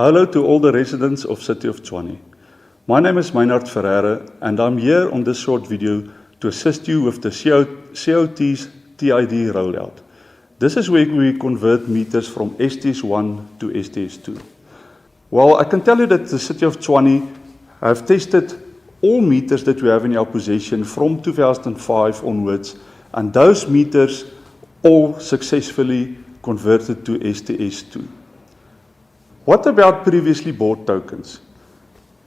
Hello to all the residents of City of Tshwane. My name is Meinhard Ferreira and I'm here on this short video to assist you with the COT's TID rollout. This is where we convert meters from STS1 to STS2. Well, I can tell you that the City of Tshwane have tested all meters that we have in our possession from 2005 onwards, and those meters all successfully converted to STS2. What about previously bought tokens?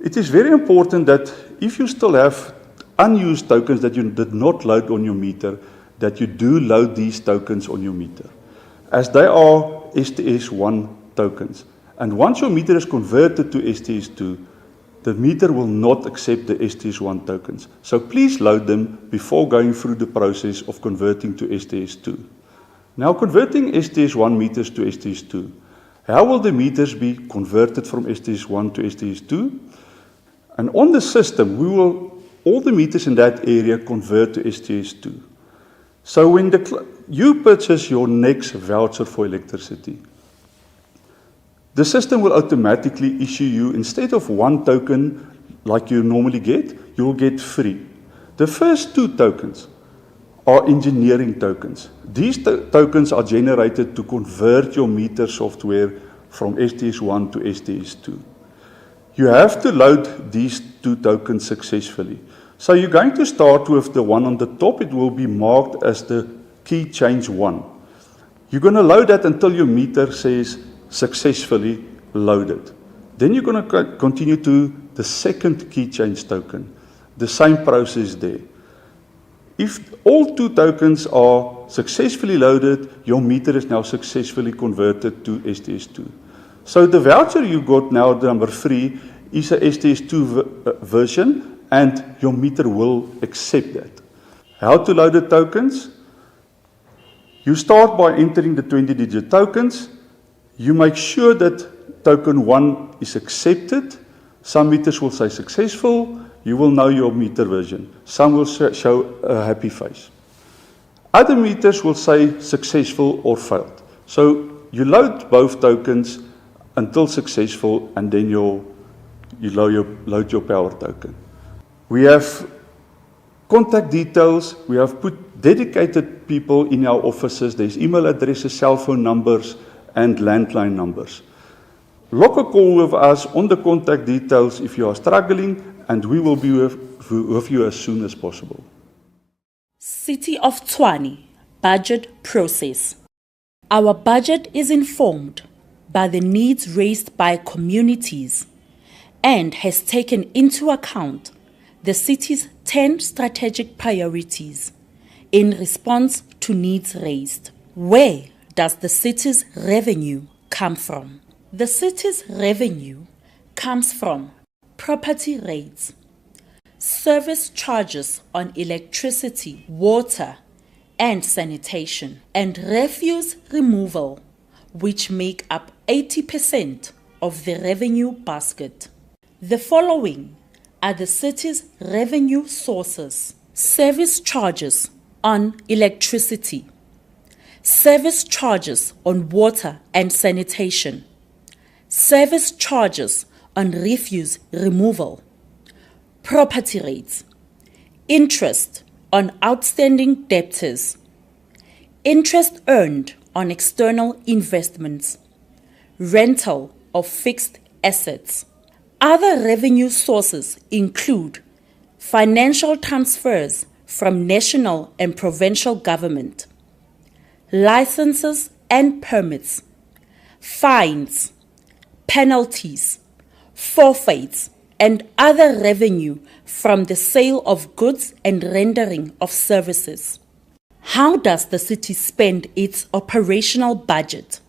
It is very important that if you still have unused tokens that you did not load on your meter, that you do load these tokens on your meter, as they are STS1 tokens. And once your meter is converted to STS2, the meter will not accept the STS1 tokens. So please load them before going through the process of converting to STS2. Now, converting STS1 meters to STS2. How will the meters be converted from STS1 to STS2? And on the system, all the meters in that area convert to STS2. So when you purchase your next voucher for electricity, the system will automatically issue you, instead of one token like you normally get, you will get 3. The first 2 tokens are engineering tokens. These tokens are generated to convert your meter software from STS1 to STS2. You have to load these 2 tokens successfully. So you're going to start with the one on the top. It will be marked as the key change 1. You're going to load that until your meter says successfully loaded. Then you're going to continue to the second key change token. The same process there. If all 2 tokens are successfully loaded, your meter is now successfully converted to STS2. So the voucher you got now, the number 3, is a STS2 version, and your meter will accept that. How to load the tokens? You start by entering the 20-digit tokens. You make sure that token 1 is accepted. Some meters will say successful. You will know your meter version. Some will show a happy face. Other meters will say successful or failed. So you load both tokens until successful, and then you load your power token. We have contact details. We have put dedicated people in our offices. There's email addresses, cell phone numbers, and landline numbers. Log a call with us on the contact details if you are struggling, and we will be with you as soon as possible. City of Tshwane budget process. Our budget is informed by the needs raised by communities and has taken into account the city's 10 strategic priorities in response to needs raised. Where does the city's revenue come from? The city's revenue comes from property rates, service charges on electricity, water, and sanitation, and refuse removal, which make up 80% of the revenue basket. The following are the city's revenue sources: service charges on electricity, service charges on water and sanitation, service charges on refuse removal, property rates, interest on outstanding debtors, interest earned on external investments, rental of fixed assets. Other revenue sources include financial transfers from national and provincial government, licenses and permits, fines, penalties, forfeits, and other revenue from the sale of goods and rendering of services. How does the city spend its operational budget?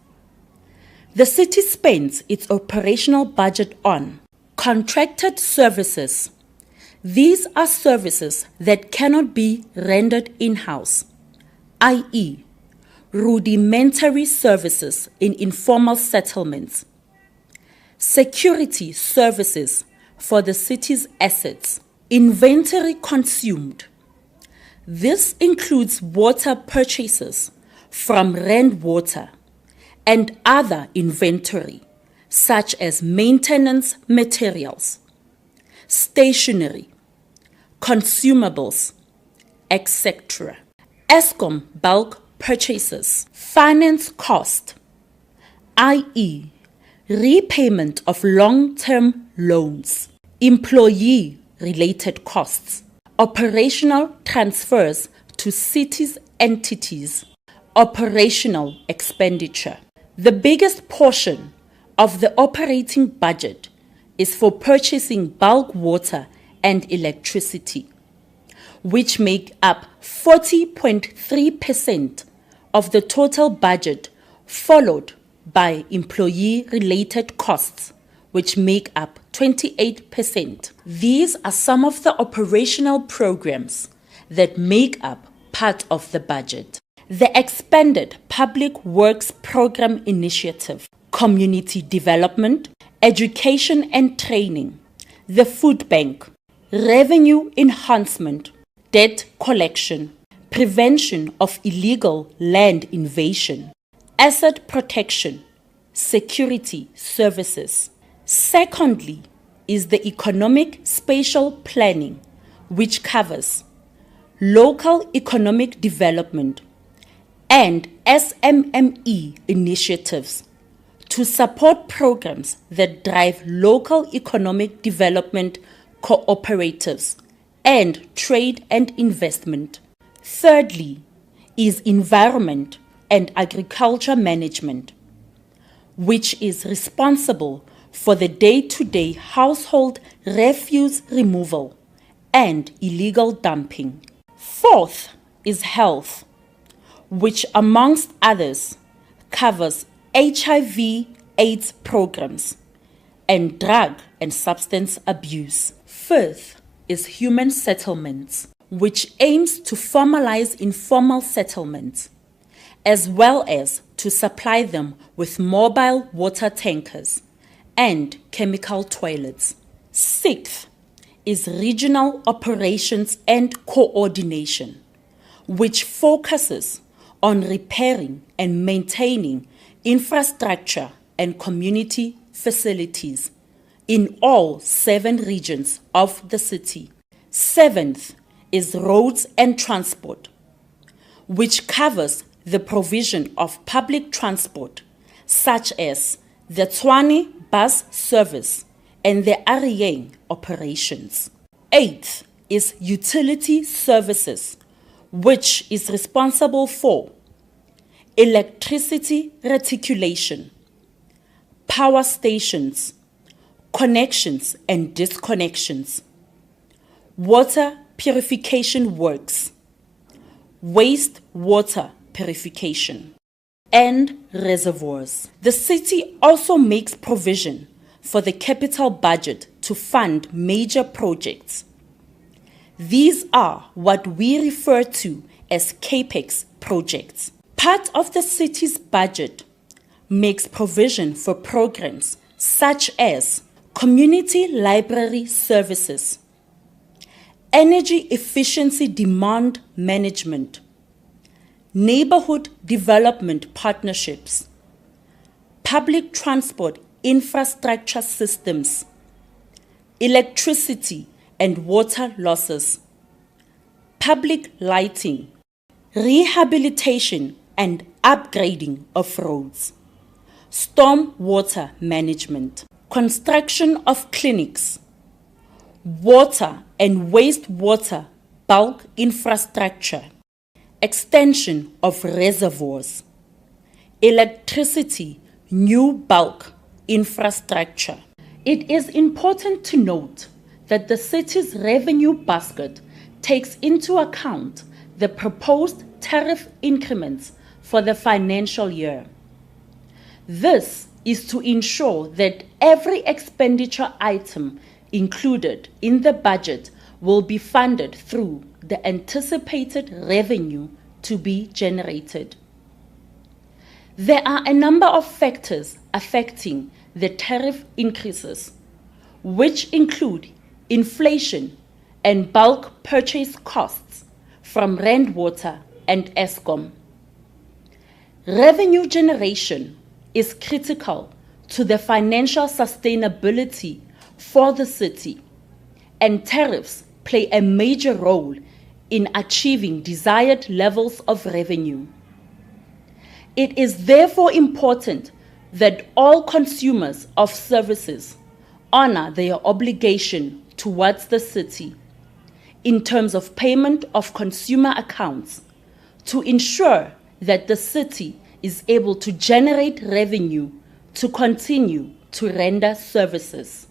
The city spends its operational budget on contracted services. These are services that cannot be rendered in-house, i.e., rudimentary services in informal settlements. Security services for the city's assets. Inventory consumed. This includes water purchases from Rand Water and other inventory, such as maintenance materials, stationery, consumables, etc. Eskom bulk purchases, finance cost, i.e., repayment of long-term loans, employee-related costs, operational transfers to cities' entities, operational expenditure. The biggest portion of the operating budget is for purchasing bulk water and electricity, which make up 40.3% of the total budget, followed by employee-related costs, which make up 28%. These are some of the operational programs that make up part of the budget. The expanded Public Works Program Initiative, Community Development, Education and Training, the Food Bank, Revenue Enhancement, Debt Collection, Prevention of Illegal Land Invasion, Asset Protection, Security Services. Secondly is the Economic Spatial Planning, which covers local economic development and SMME initiatives to support programs that drive local economic development cooperatives and trade and investment. Thirdly is Environment and Agriculture Management, which is responsible for the day-to-day household refuse removal and illegal dumping. Fourth is Health, which amongst others covers HIV/AIDS programs and drug and substance abuse. Fifth is Human Settlements, which aims to formalize informal settlements, as well as to supply them with mobile water tankers and chemical toilets. Sixth is Regional Operations and Coordination, which focuses on repairing and maintaining infrastructure and community facilities in all 7 regions of the city. Seventh is Roads and Transport, which covers the provision of public transport, such as the Tshwane bus service and the Arieng operations. Eighth is Utility Services, which is responsible for electricity reticulation, power stations, connections and disconnections, water purification works, wastewater purification, and reservoirs. The city also makes provision for the capital budget to fund major projects. These are what we refer to as CAPEX projects. Part of the city's budget makes provision for programs such as community library services, energy efficiency demand management, neighborhood development partnerships, public transport infrastructure systems, electricity and water losses, public lighting, rehabilitation and upgrading of roads, storm water management, construction of clinics, water and wastewater bulk infrastructure, extension of reservoirs, electricity new bulk infrastructure. It is important to note that the city's revenue basket takes into account the proposed tariff increments for the financial year. This is to ensure that every expenditure item included in the budget will be funded through the anticipated revenue to be generated. There are a number of factors affecting the tariff increases, which include inflation and bulk purchase costs from Rand Water and Eskom. Revenue generation is critical to the financial sustainability for the city, and tariffs play a major role in achieving desired levels of revenue. It is therefore important that all consumers of services honor their obligation towards the city in terms of payment of consumer accounts to ensure that the city is able to generate revenue to continue to render services.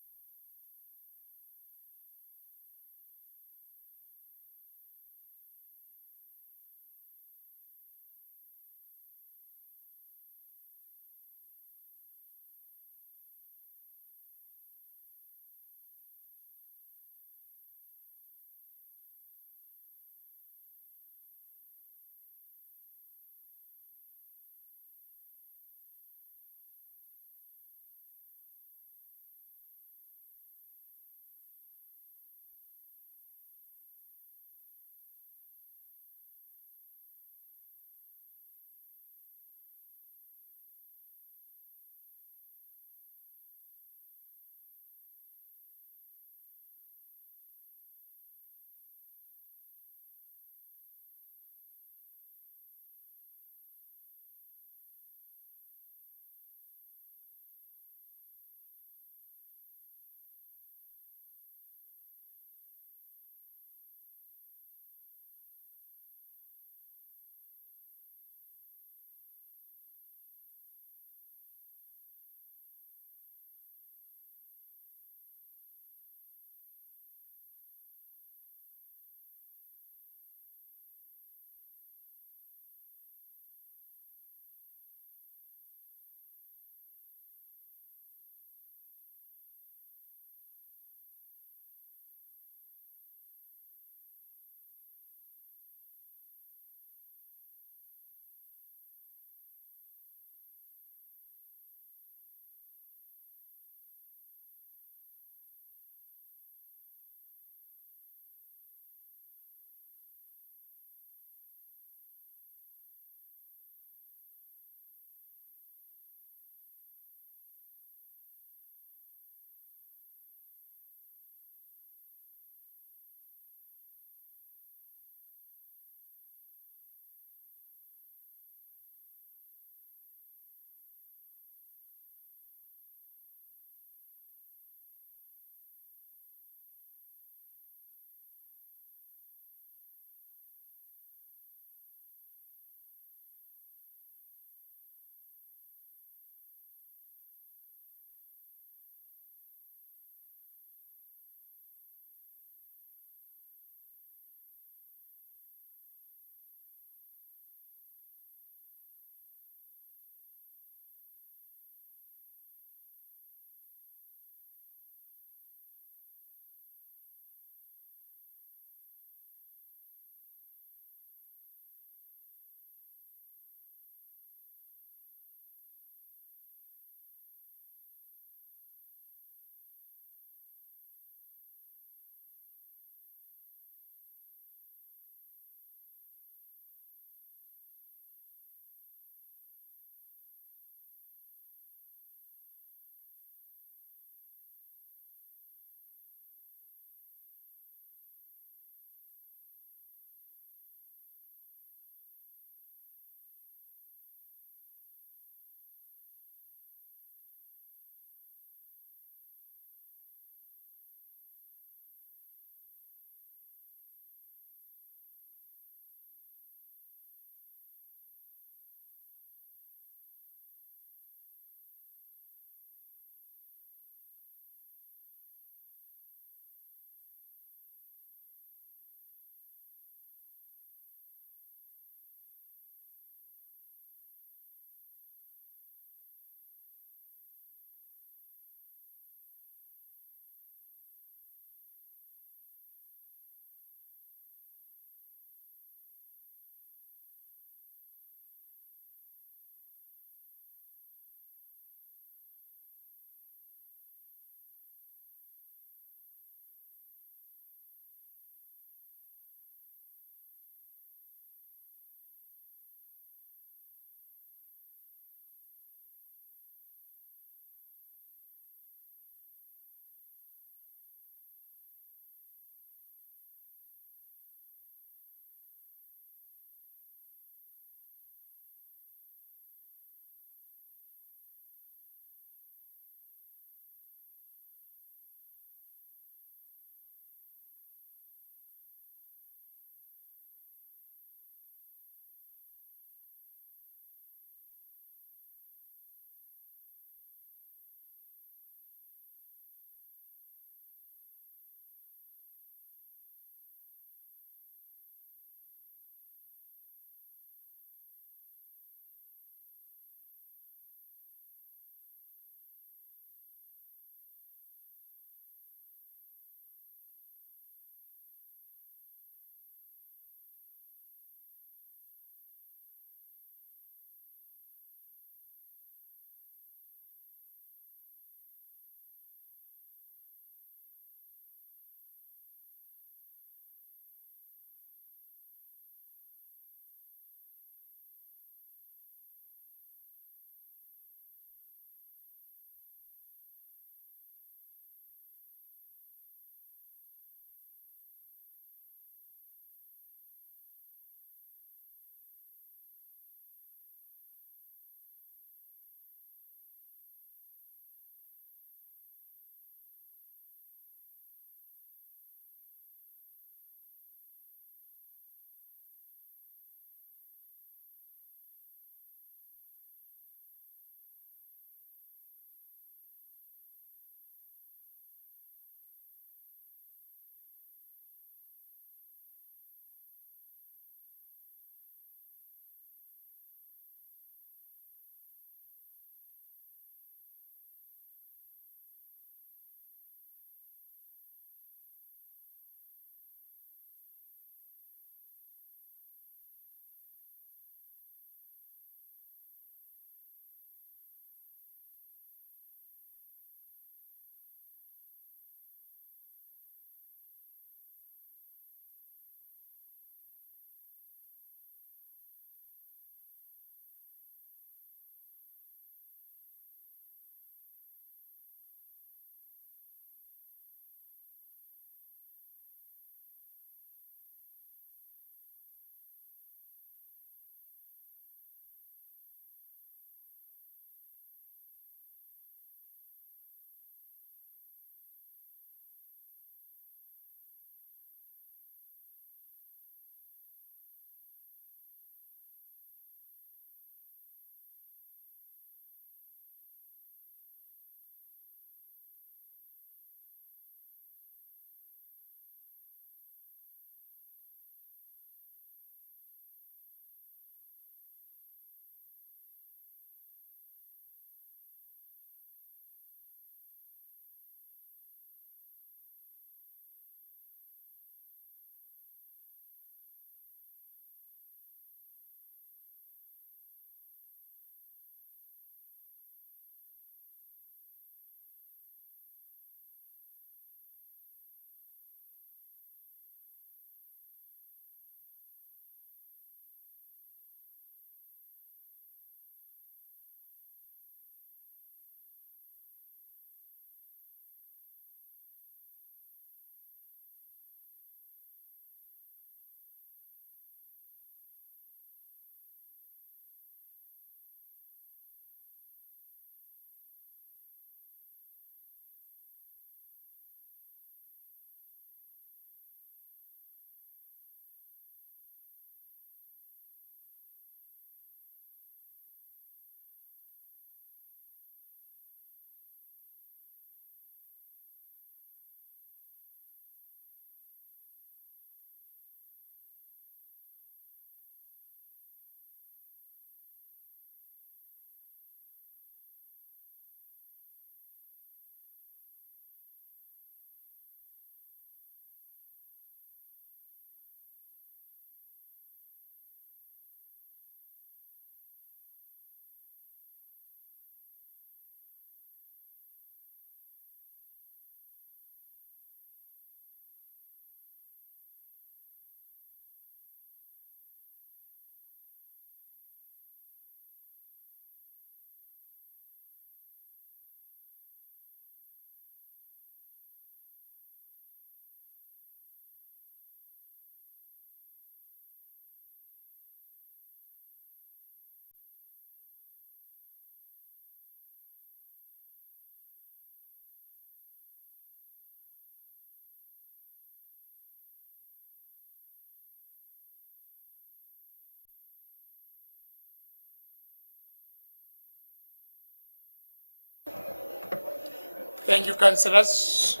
Thank you, councillors.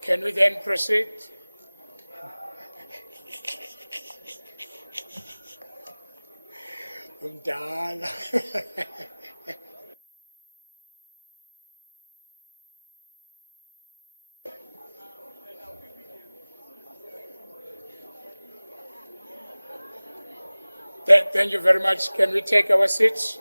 Can we then proceed? Umdala. Thank you very much. Can we take our seats?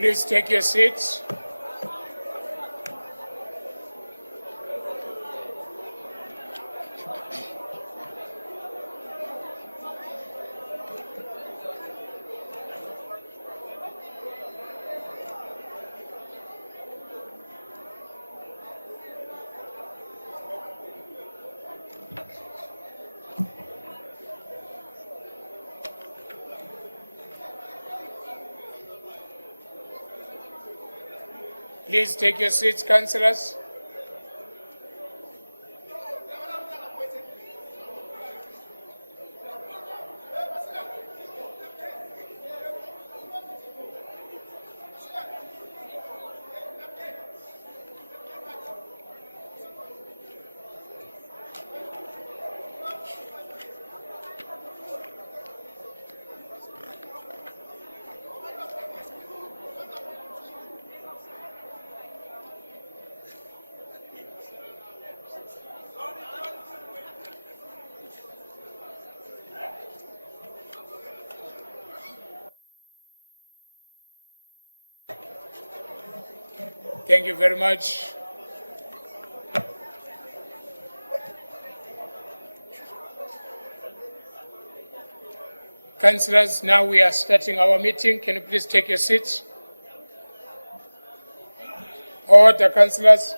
Please take your seats. Please take your seats, councillors. Thank you very much. Councillors, now we are starting our meeting. Can you please take your seats? Order, councillors.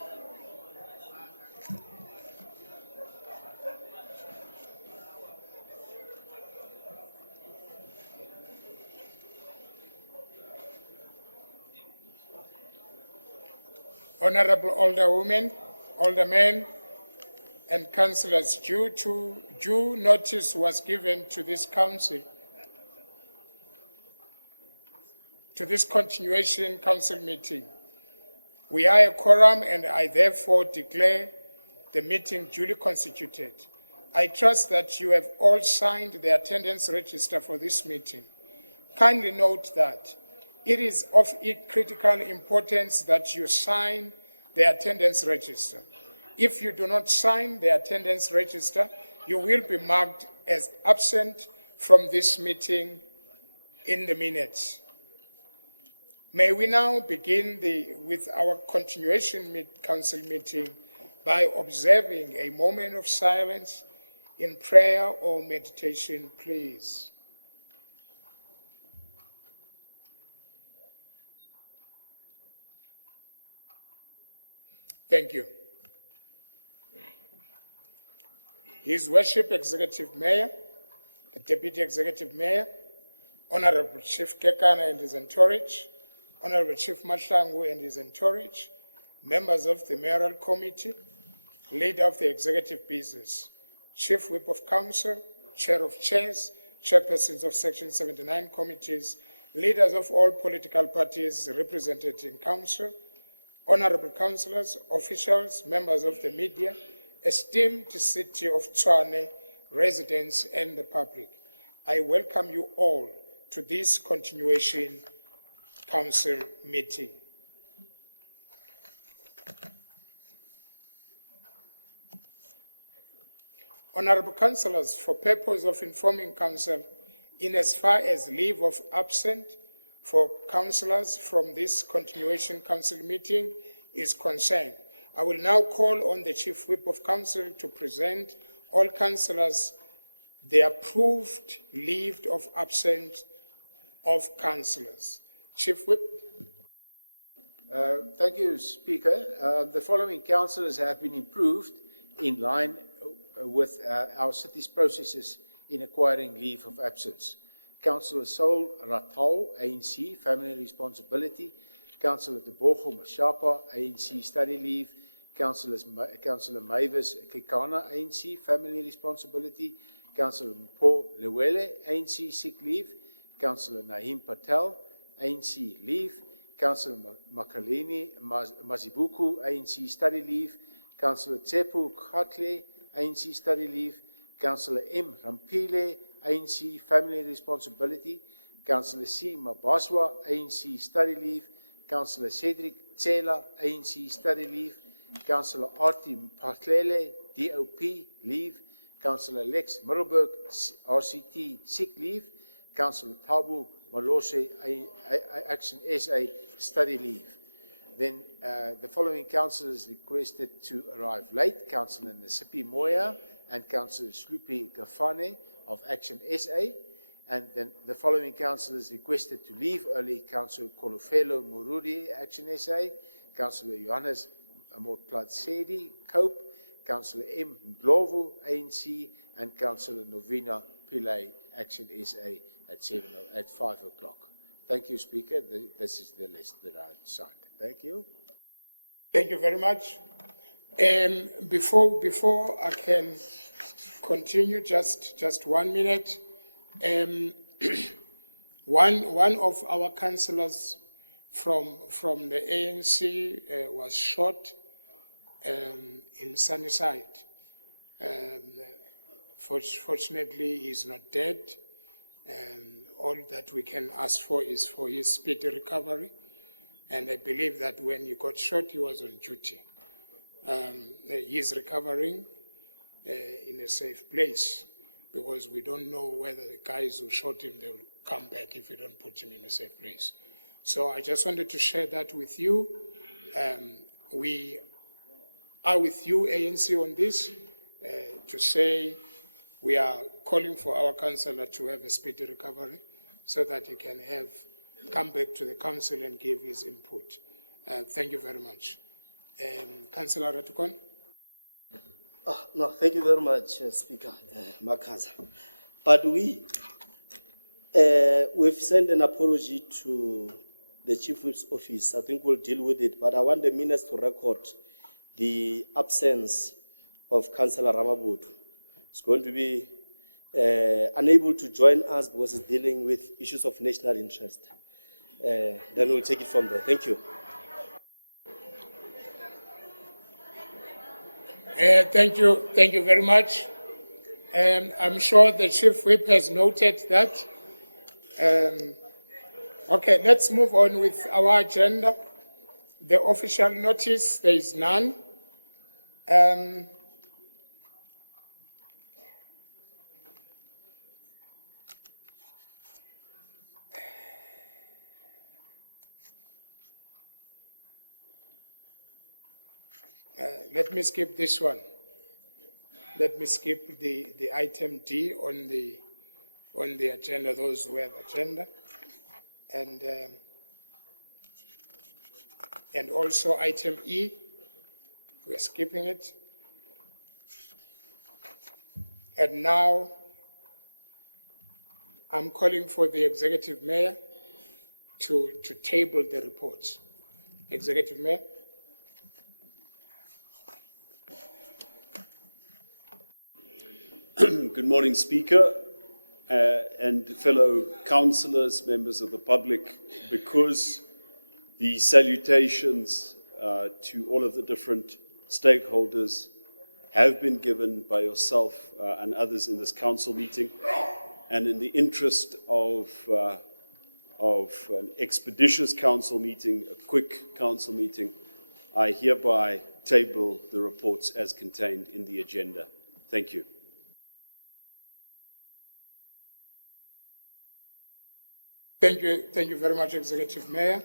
Honorable Alderwomen, Aldermen, and councillors, due notice was given to this council, to this continuation council meeting. We are a quorum and I therefore declare the meeting duly constituted. I trust that you have all signed the attendance register for this meeting. Kindly note that it is of critical importance that you sign the attendance register. If you do not sign the attendance register, you will be marked as absent from this meeting in the minutes. May we now begin with our continuation council meeting by observing a moment of silence in prayer or meditation, please. Thank you. His Worship Executive Mayor, the Deputy Executive Mayor, Honorable Chief Kekana and his entourage, Honorable Chief Mahlangu and his entourage, members of the Mayoral Committee, Leader of the Executive Business, Chief Whip of Council, Chair of Chairs, Chairpersons of Section 79 committees, leaders of all political parties represented in Council, Honorable Councillors, officials, members of the media, esteemed City of Tshwane residents and the public, I welcome you all to this continuation council meeting. Honorable Councillors, for purpose of informing Council, in as far as leave of absence for councillors from this continuation council meeting is concerned. I will now call on the Chief Whip of Council to present all councillors the approved leave of absence of councillors. Chief Whip. Thank you, Speaker. The following councillors have been approved in line with our city's processes in acquiring leave of absence. Councillor Saul Rathau, ANC, Family Responsibility. Councillor Tebogo Mashapa, ANC, Study Leave. Councillor Mavis Kekana, ANC, Family Responsibility. Councillor Mpho Lewele, ANC, Sick Leave. Councillor Naheem Patel, ANC, Leave. Councillor Makalini Mazibuku, ANC, Study Leave. Councillor Tsepu Khatle, ANC, Study Leave. Councillor M. Rampile, ANC, Family Responsibility. Councillor C. Mabaswa, ANC, Study Leave. Councillor Cedric Tsela, ANC, Study Leave. Councillor Artie Mpatlele, DOP, Leave. Councillor Lex Middelburg, RCT, Sick Leave. Councillor Tabu Malose, Action SA, Study Leave. Then the following councillors requested to arrive late: Councillor Nasipi Moya and Councillor Slupi Gafane of Action SA. And then the following councillors requested to leave early: Councillor Kolofelo Murudi, Action SA; Councillor Johannes Motlatsedi, COPE; Councillor M. Ndlovu, ANC; and Councillor Novina Pillay, Action SA, at 5 o'clock. Thank you, Speaker. This is the list that I signed. Thank you. Thank you very much. Before I can continue, just 1 minute. One of our councillors from the ANC was shot in Sunnyside. Fortunately, he's not dead. All that we can ask for is for his speedy recovery. And I believe that when he got shot, he was on duty. He's recovering in a safe place, because we don't know whether the guys who shot him, they'll come back if we don't put him in a safe place. So I just wanted to share that with you. We are with you, ANC, on this, to say we are calling for our councillor to have a speedy recovery so that he can come back to the council and give his input. Thank you very much. Councillor Ratukon. No, thank you very much, Speaker Makaza. But we've sent an apology to the Chief Whip's office. I think we'll deal with it. But I want the minutes to record the absence of Councillor Ramabudu. It's going to be unable to join us because it's dealing with issues of national interest. Then we'll take it from there. Thank you. Thank you very much. I'm sure the Chief Whip has noted that. Okay, let's move on with our agenda. The official notice, there is none. Let me skip this one. Let me skip the item D on the agenda, those who have agenda. And also item E, we're skipping it. And now I'm calling for the Executive Mayor to table the reports. Executive Mayor. Good morning, Speaker, and fellow councillors, members of the public. Because the salutations to all of the different stakeholders have been given by yourself and others in this council meeting, and in the interest of an expeditious council meeting, a quick council meeting, I hereby table the reports as contained in the agenda. Thank you. Thank you very much, Executive Mayor.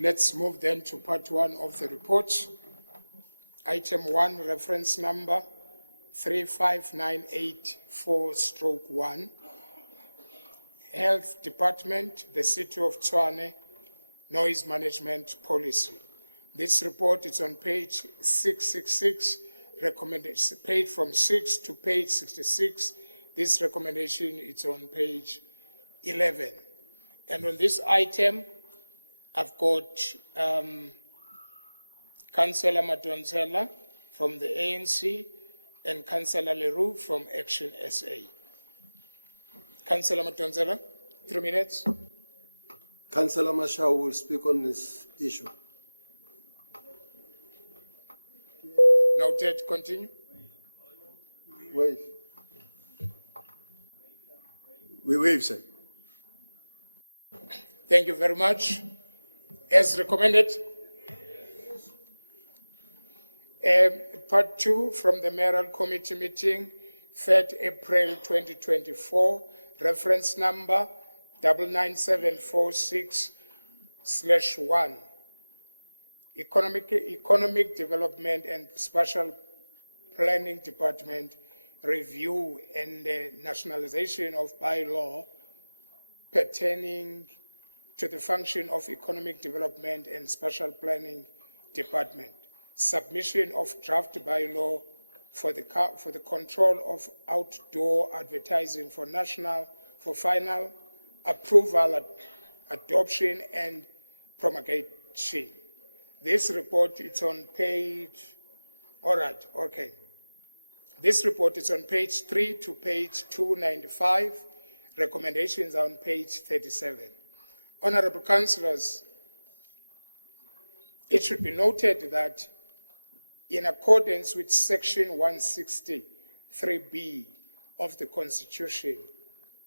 Let's move then to part one of the report. Item 1, reference number 35984/1. Health Department, the City of Tshwane, Noise Management Policy. This report is on page 666, recommendation, page from 6 to page 66. This recommendation is on page 11. And on this item, I've got Councillor Madonsela from the ANC and Councillor Leroux from Action SA. Councillor Madonsela, 3 minutes. Councillor Mashao will speak on this issue. Noted, continue. Wave. We wave, sir. Thank you very much. As recommended, part 2 from the Mayoral Committee meeting, 3rd April 2024, reference number 99746/1. Economic Development and Spatial Planning Department review and nationalization of bylaw pertaining to the function of Economic Development and Spatial Planning Department. Submission of draft bylaw for the control of outdoor advertising for final approval, adoption, and promulgation. This report is on page, all right, okay. This report is on page 3 to page 295. Recommendations are on page 37. Honorable Councillors, it should be noted that in accordance with Section 163B of the Constitution,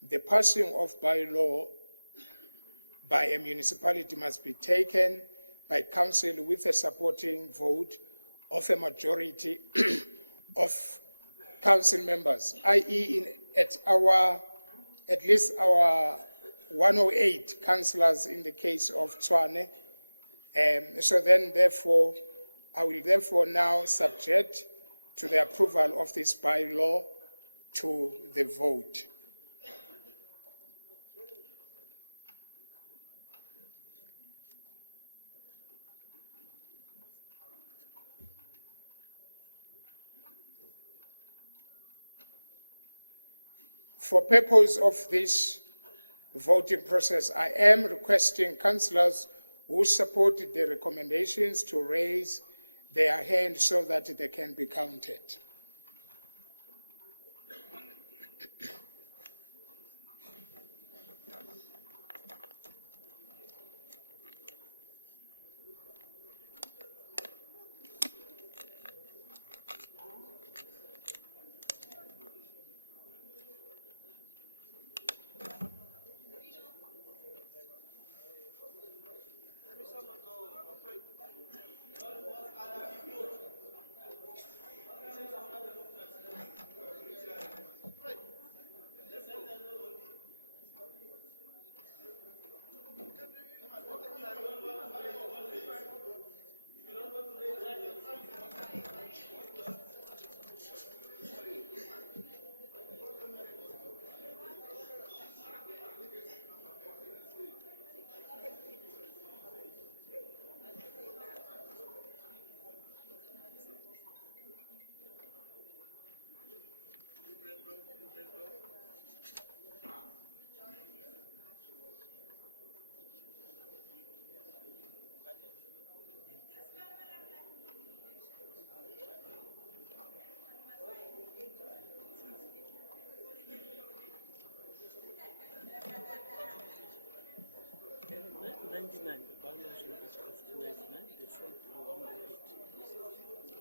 the passing of bylaw by a municipality must be taken by council with a supporting vote of a majority of council members, i.e. at least our 108 councillors in the case of Tshwane. So then, therefore, I will therefore now subject to the approval of this bylaw to the vote. For purpose of this voting process, I am requesting councillors who supported the recommendations to raise their hand so that they can be counted.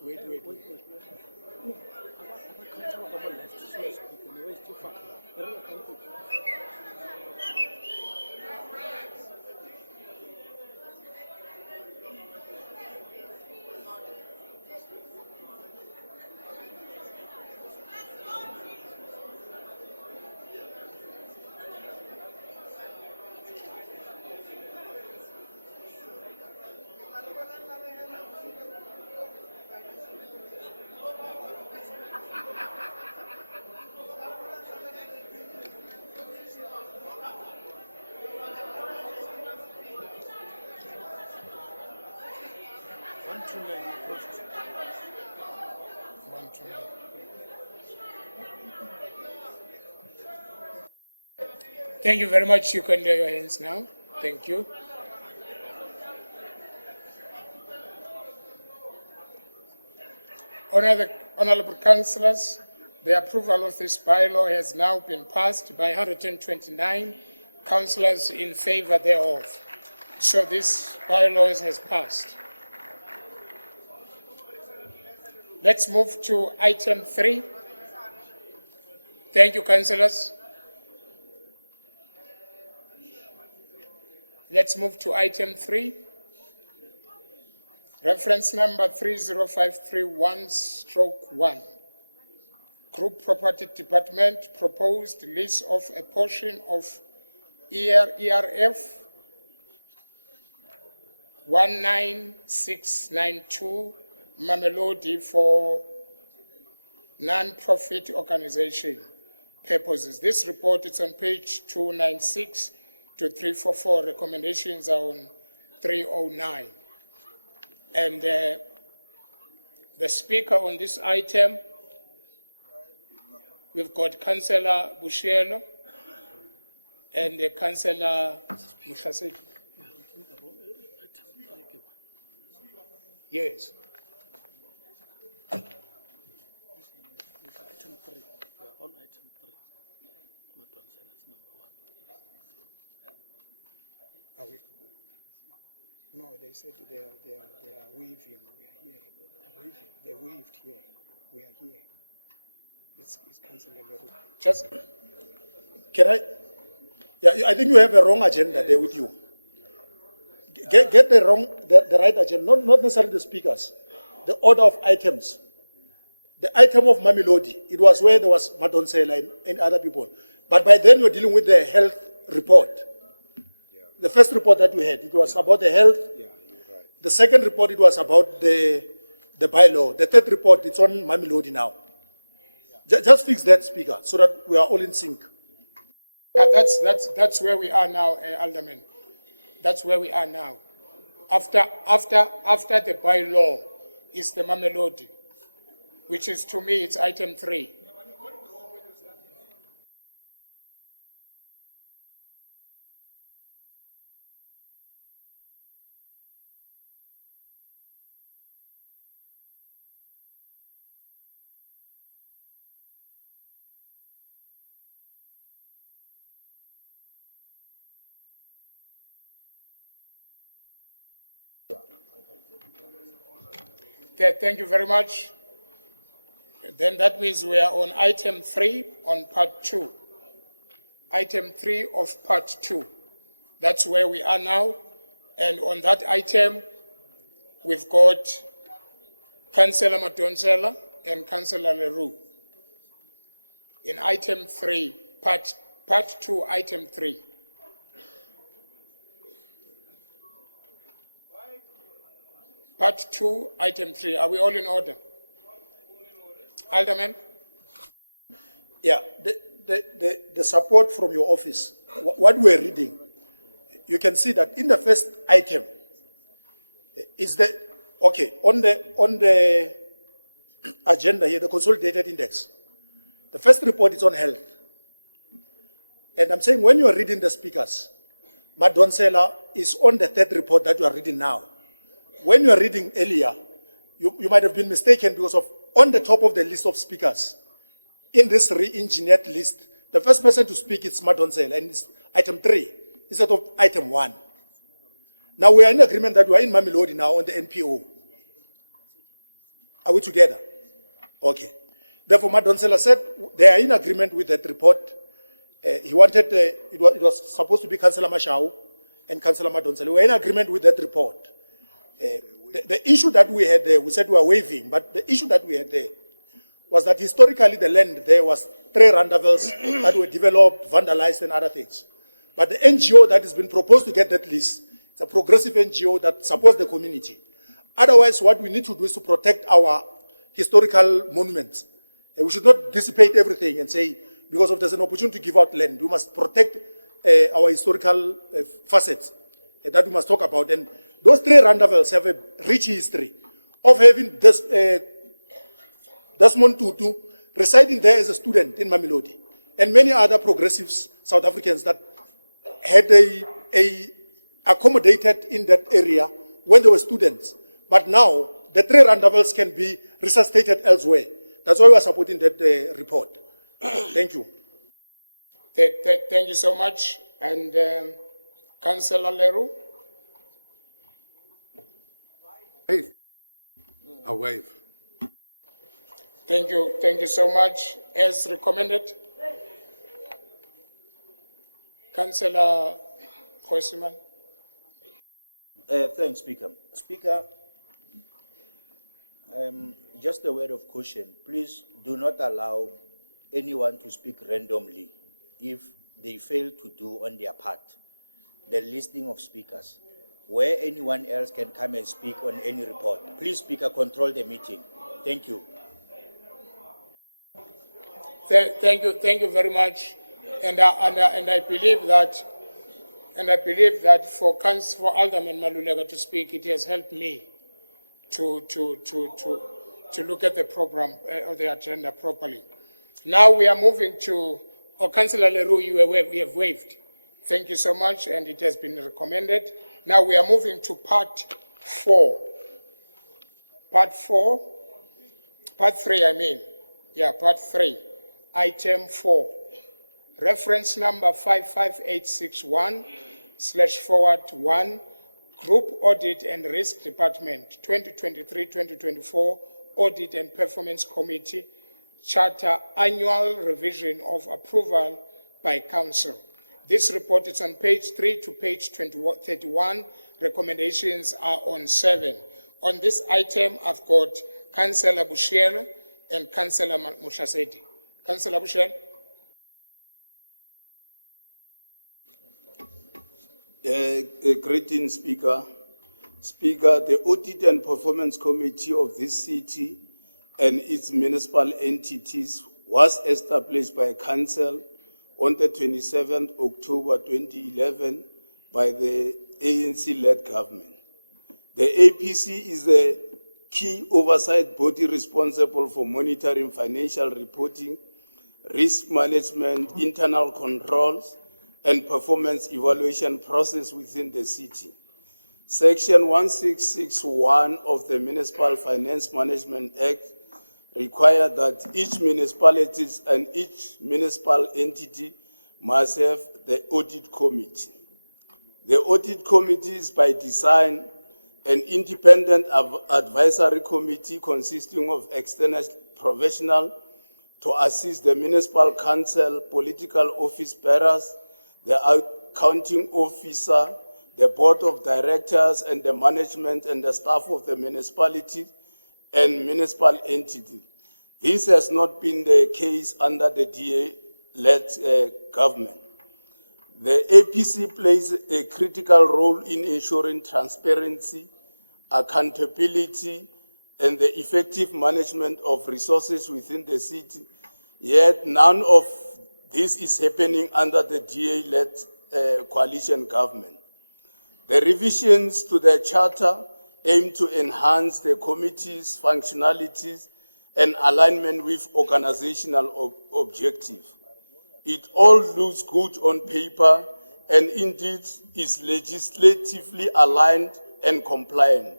Wait. Thank you very much. You can lay your hands now. Thank you. Honorable councillors, the approval of this bylaw has now been passed by 129 councillors in favour thereof. So this bylaw has passed. Let's move to item 3. Thank you, councillors. Let's move to item 3. Reference number 30531/1. Group Property Department proposed lease of a portion of ERF 19692 Mamelodi for non-profit organization purposes. This report is on page 296 to 344. Recommendations are on 309. And the speaker on this item, we've got Councillor Bushielo and Councillor Mushaseki. Yes. Are we? No, they said they are weaving. We are here. They weaved here. We are here. It's Councillor Leroux. Just Can I? Yeah, I think you have a wrong agenda there with you. Get the right agenda, not necessarily the speakers, the order of items. The item of Mamelodi, it was where there was Madonsela and other people. But by then we're dealing with the health report. The first report that we had, it was about the health. Yeah, you're right. The second report, it was about the bylaw. The third report, it's on Mamelodi now. Just fix that, speaker, so that we are all in sync. that's where we are now, Alderman. That's where we are now. After the bylaw is the Mamelodi, which is, to me, it's item 3. Okay, thank you very much. Then that means we are on item 3 on part 2. Item 3 of part 2. That's where we are now. And on that item, we've got Councillor Madonsela and Councillor Leroux. In item 3, part 2, item 3. Part 2, item 3. Are we all in order? Alderman? Yeah, the support from your office, what we're reading, you can see that in the first item, is the, okay, on the agenda here, the consolidated index, the first report is on health. And I'm saying when you are reading the speakers, Madonsela is on the third report that you are reading now. When you are reading earlier, you might have been mistaken because of on the top of the list of speakers, in this re-engineered list, the first person to speak is Madonsela, and it's item 3 instead of item 1. Now we are in agreement that we are in Mamelodi now on the NPO. Are we together? Okay. Therefore, Madonsela said they are in agreement with that report. He wanted, it was supposed to be Councillor Mashau and Councillor Madonsela. We are in agreement with that report. The issue that we had there, we said we were waiving, but the issue that we had there was that historically the land there was 3 randavels that were developed, vandalized, and other things. But the NGO that has been proposed to get that list, it's a progressive NGO that supports the community. Otherwise, what we need to do is to protect our historical monuments. And we should not dissipate everything and say, because if there's an opportunity to give out land, we must protect our historical facets that we must talk about. And those 3 randavels have a rich history of having Desmond Tutu residing there as a student in Mamelodi, and many other progressive South Africans that had accommodated in that area when they were students. But now, the 3 Randavels can be resuscitated elsewhere. That's why we are supporting that report. Thank you. Thank you so much. And Councillor Leroux? A wave. Thank you so much. As recommended, Councillor Khosiman. Thanks, Speaker. Speaker, just a word of caution. Please do not allow anyone to speak randomly if they fail to do on their part the listing of speakers, where anyone else can come and speak on any report. Please, Speaker, control the meeting. Thank you. Thank you very much. And I believe that for Alderman Maluleka to speak, it has helped me to look at the program or the agenda properly. Now we are moving to, Councillor Leroux, we have waived. Thank you so much, and it has been recommended. Now we are moving to part 4. Part 3, I mean. Yeah, part 3. Item 4. Reference number 55861/1, Group Audit and Risk Department, 2023-2024 Audit and Performance Committee, Charter Annual Revision of Approval by Council. This report is on page 3 to page 31. Recommendations are on 7. On this item, I've got Councillor Bushiela and Councillor Mushasedi. Councillor Bushiela. Greeting, Speaker. Speaker, the Audit and Performance Committee of this city and its municipal entities was established by Council on the 27th October 2011 by the ANC-led government. The APC is the key oversight body responsible for monitoring financial reporting, risk management, internal controls, and performance evaluation process within the city. Section 1661 of the Municipal Finance Management Act requires that each municipality and each municipal entity must have the audit committee. The audit committee is by design an independent advisory committee consisting of external professionals to assist the municipal council, political office bearers, the accounting officer, the board of directors, and the management and the staff of the municipality and municipal entity. This has not been the case under the DA-led government. The APC plays a critical role in ensuring transparency, accountability, and the effective management of resources within the city, yet none of this is happening under the DA-led coalition government. The revisions to the charter aim to enhance the committee's functionalities and alignment with organizational objectives. It all looks good on paper and indeed is legislatively aligned and compliant.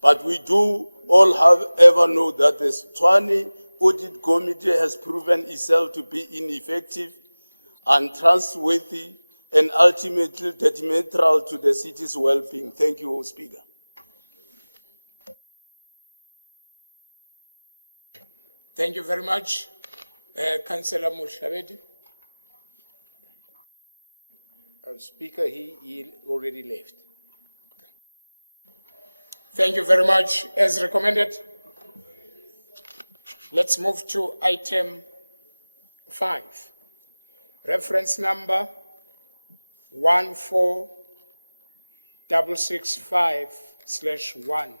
But we do all however know that the Tshwane Audit Committee has proven itself to be ineffective, untrustworthy, and ultimately detrimental to the city's well-being. Thank you, Speaker. Thank you very much. Councillor Mushavedi. Speaker, he already left. Thank you very much. As recommended, let's move to item 5. Reference number 14665/1,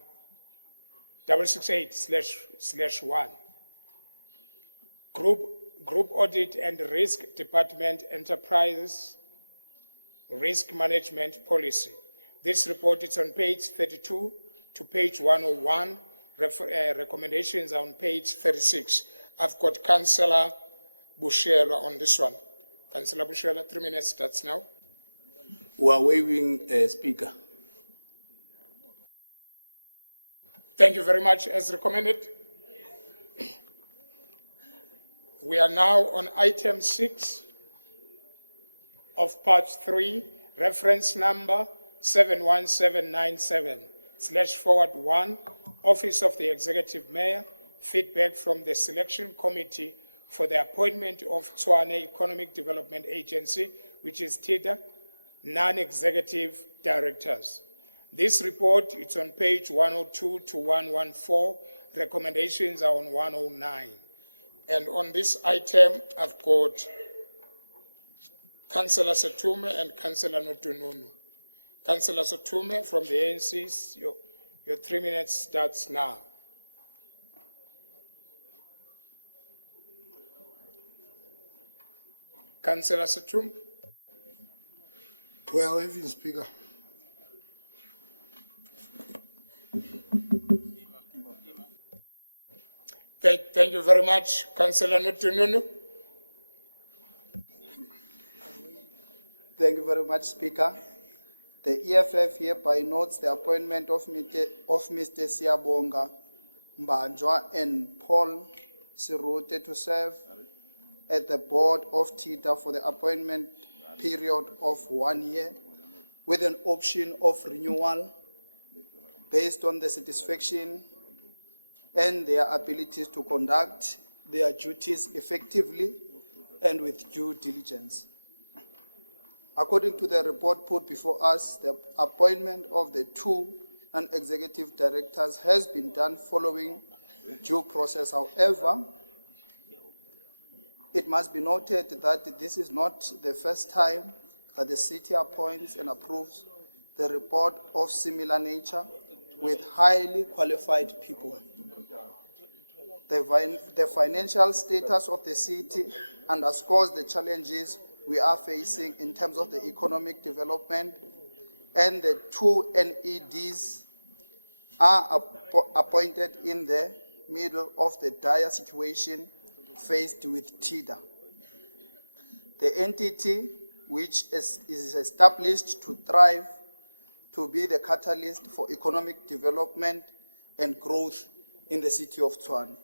668/1. Group Audit and Risk Department Enterprise Risk Management Policy. This report is on page 32 to page 101. recommendations are on page 36. I've got Councillor Bushela on this one. Councillor Bushela, 3 minutes starts now. We are waiving, Speaker. Thank you very much. As recommended. We are now on item 6 of part 3, reference number 71797/1, Office of the Executive Mayor, feedback from the Selection Committee for the appointment of Tshwane Economic Development Agency, which is TIDA, non-executive directors. This report is on page 102 to 114. Recommendations are on 109. And on this item, I've got Councillor Setume and Councillor Notununu. Councillor Setume from the ANCs, your 3 minutes starts now. Councillor Setume. Well, even Speaker. Thank you very much, Councillor Notununu. Thank you very much, Speaker. The EFF hereby notes the appointment of Mr. Siabonga Mbanjwa and Paul Sirute to serve at the board of TIDA for the appointment period of 1 year with an option of renewal based on the satisfaction and their abilities to conduct their duties effectively and with due diligence. According to the report put before us, the appointment of the 2 non-executive directors has been done following due process. However, it must be noted that this is not the first time that the city appoints and approves the report of similar nature with highly qualified people. The financial status of the city underscores the challenges we are facing in terms of the economic development, and the 2 NEDs are appointed in the middle of the dire situation faced with TIDA. The entity, which is established to thrive, to be the catalyst for economic development and growth in the city of Tshwane,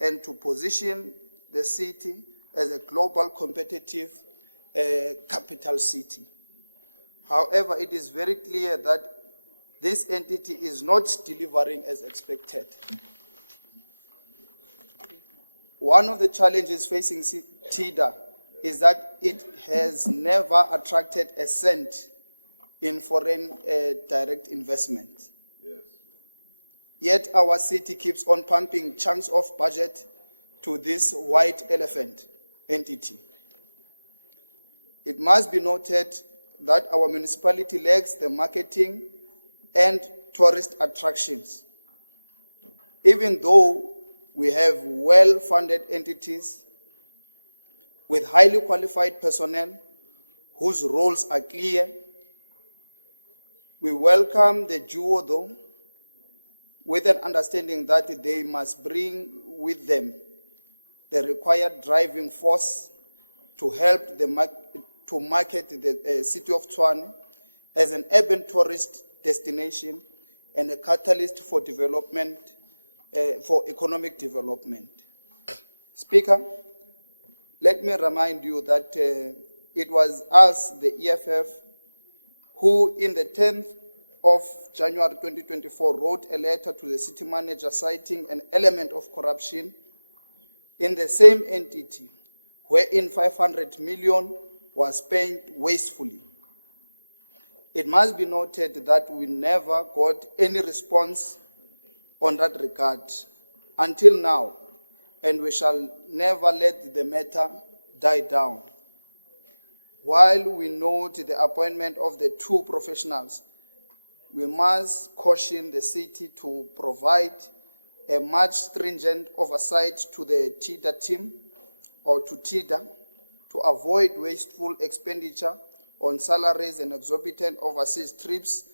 and to position the city as a global competitive capital city. However, it is very clear that this entity is not delivering as expected. One of the challenges facing TIDA is that it has never attracted a cent in foreign direct investment. Yet our city keeps on pumping chunks of budget to this white elephant entity. It must be noted that our municipality lacks the marketing and tourist attractions. Even though we have well-funded entities with highly qualified personnel whose roles are clear, we welcome the duo though, with an understanding that they must bring with them the required driving force to help to market the city of Tshwane as an urban tourist destination and a catalyst for development, for economic development. Speaker, let me remind you that it was us, the EFF, who in the 10th of January 2024 wrote a letter to the city manager citing an element of corruption in the same entity, wherein 500 million was spent wastefully. It must be noted that we never got any response on that regard until now, and we shall never let the matter die down. While we note the appointment of the 2 professionals, we must caution the city to provide a much stringent oversight to the TIDA team or to TIDA to avoid wasteful expenditure on salaries and exorbitant overseas trips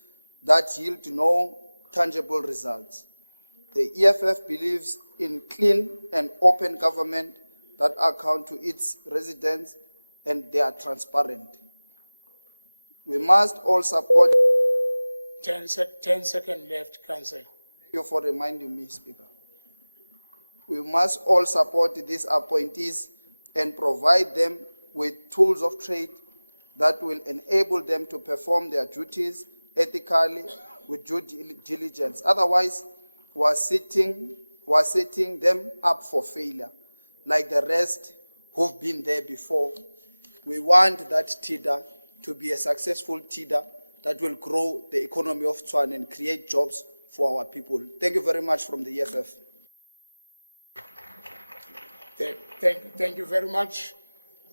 that yield no tangible results. The EFF believes in clean and open government that account to its residents and they are transparent. We must all support 10 seconds left, Council. you for reminding me, Speaker. We must all support these appointees and provide them with tools of trade that will enable them to perform their duties ethically with due diligence. Otherwise, we're setting them up for failure, like the rest who've been there before. We want that TIDA to be a successful TIDA that will grow the economy of Tshwane and create jobs for our people. Thank you very much from the EFF. Thank you very much.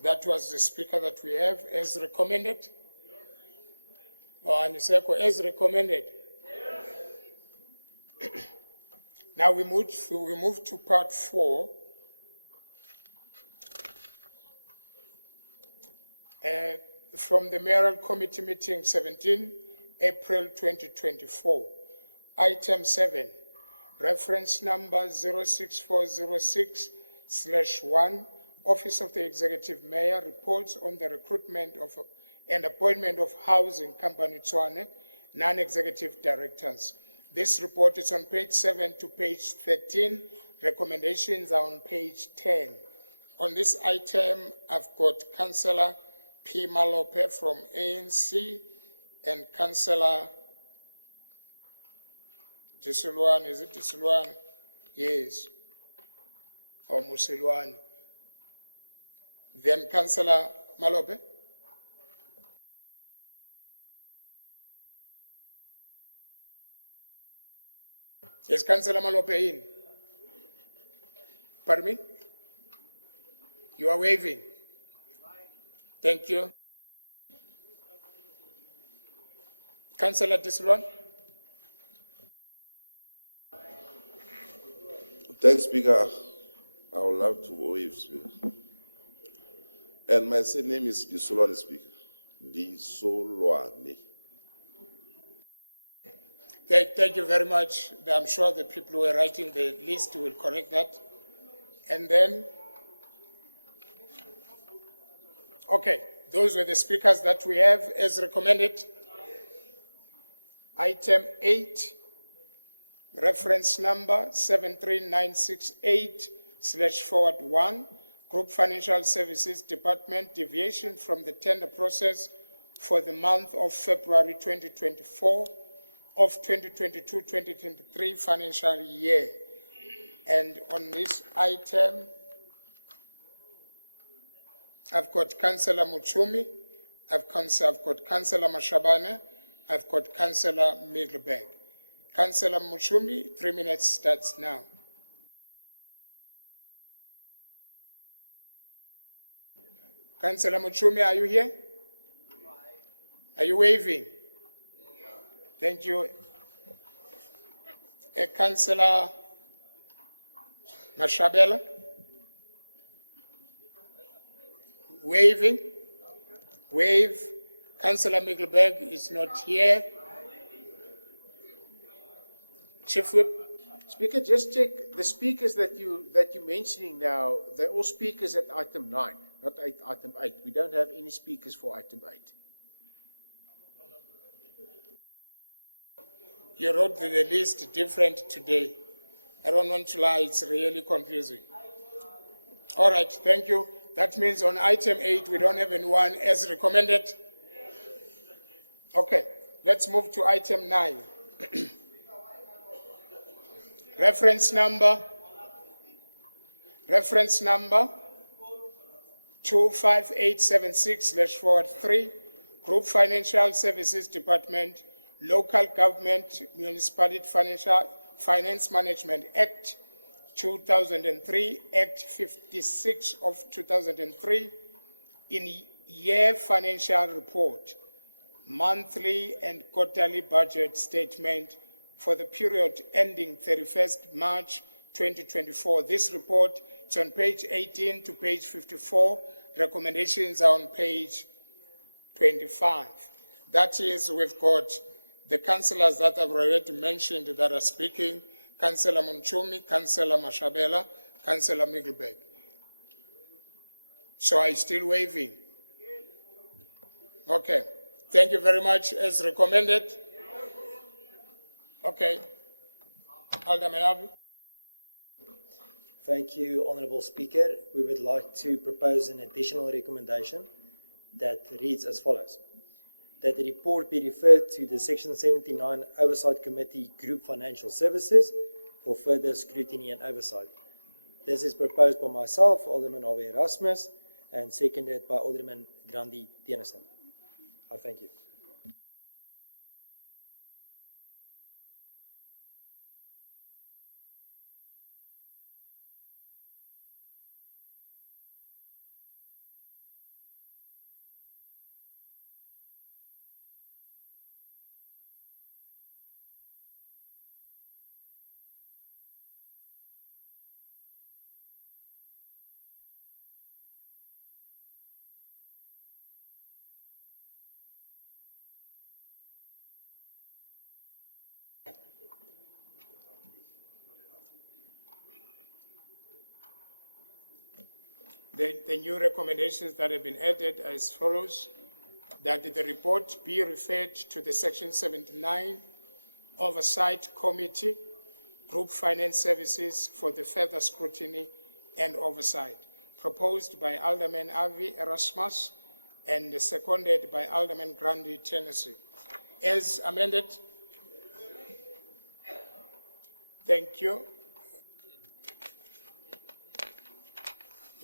That was the speaker that we have as recommended. Aniseko, as recommended. Now we move to part 4. From the Mayoral Committee meeting 17 April 2024. Item 7, reference number 06406/1, Office of the Executive Mayor reports on the recruitment of and appointment of Housing Company Tshwane non-executive directors. This report is on page 7 to page 13. Recommendations are on page 10. On this item, I've got Councillor P. Malope from ANC and Councillor Tisulwan. Is it Tisulwan? Yes. Or Musilwan. Then Councillor Malope. Is Councillor Malope in? Pardon me? You are waving. Thank you. Councillor Tisulwan. Thanks, Speaker. I would love to wave, Speaker. And my surname is Disolwane, Speaker. Disolwane. Thank you very much. I'm sure the people who are writing the list will correct that. And then, okay, those were the speakers that we have as recommended. Item 8, reference number 73968/1, Group Financial Services Department, deviation from the tender process for the month of February 2024 of 2022-2023 financial year. And on this item, I've got Councillor Muchumi, I've got Councillor Mashabane, I've got Councillor Middleburg. Councillor Muchumi, 3 minutes starts now. Councillor Muchumi, are you here? Are you waving? Thank you. Councillor Mashabela? Waving? Wave. Councillor Middleburg is not here. Chief Whip. Speaker, just check the speakers that you're mentioning now. They're all speakers at item 9, not item 8. We don't have any speakers for item 8. You wrote the list different today. I don't want to lie, it's really confusing. All right, thank you. That means on item 8, we don't have anyone as recommended. Okay, let's move to item 9. Reference number 25876/3, Group Financial Services Department, Local Government Municipality Finance Management Act 2003, Act 56 of 2003, in year financial report, monthly and quarterly budget statement for the period ending 31st March 2024. This report is on page 18 to page 54. Recommendations are on page 25. That is, we've got the councillors that I've already mentioned that are speaking. Councillor Munchumi, Councillor Mashabela, Councillor Middleburg. So are you still waving? Okay. Thank you very much. As recommended. Okay. Alderman Avi. Thank you, Honourable Speaker. We would like to propose an additional recommendation that reads as follows. That the report be referred to the Section 79 Oversight Committee Group Financial Services for further scrutiny and oversight. This is proposed by myself, Alderman Avi Erasmus, and seconded by Alderman Grandi Tennyson. I thank you. The new recommendations that have been added are as follows: that the report be referred to the Section 79 Oversight Committee, Group Finance Services for the further scrutiny and oversight, proposed by Alderman Avi Erasmus and seconded by Alderman Grandi Tennessee. As amended. Thank you.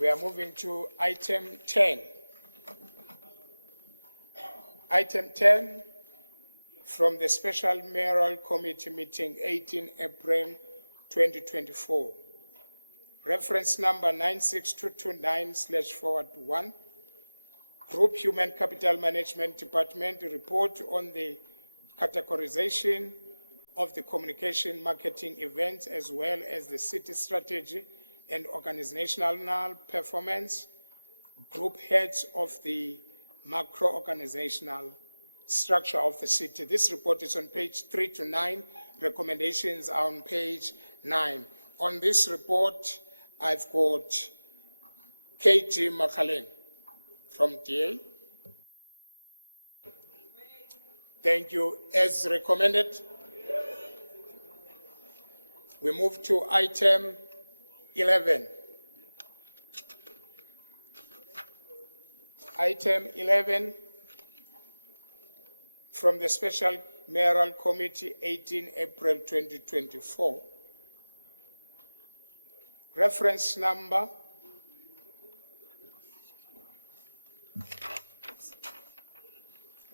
We are moving to item 10. Item 10 from the Special Mayoral Committee meeting 18 April 2024. Reference number 96229/1. Group Human Capital Management Department report on the categorization of the communication marketing events as well as the city strategy and organizational performance, group heads of the macro-organizational structure of the city. This report is on page 3 to 9. Recommendations are on page 9. On this report, I've got KG Makalen from DA. Thank you. As recommended, we move to item 11. Item 11 from the Special Mayoral Committee, 18 April 2024. Reference number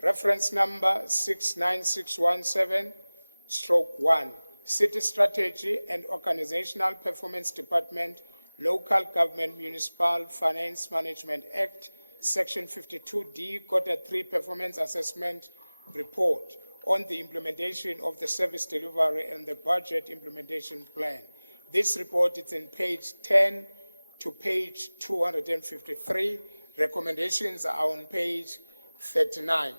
69617/1. City Strategy and Organizational Performance Department, Local Government Municipal Finance Management Act, Section 52D, Quarter 3 Performance Assessment Report on the implementation of the service delivery and the budget implementation plan. This report is in page 10 to page 253. Recommendations are on page 39.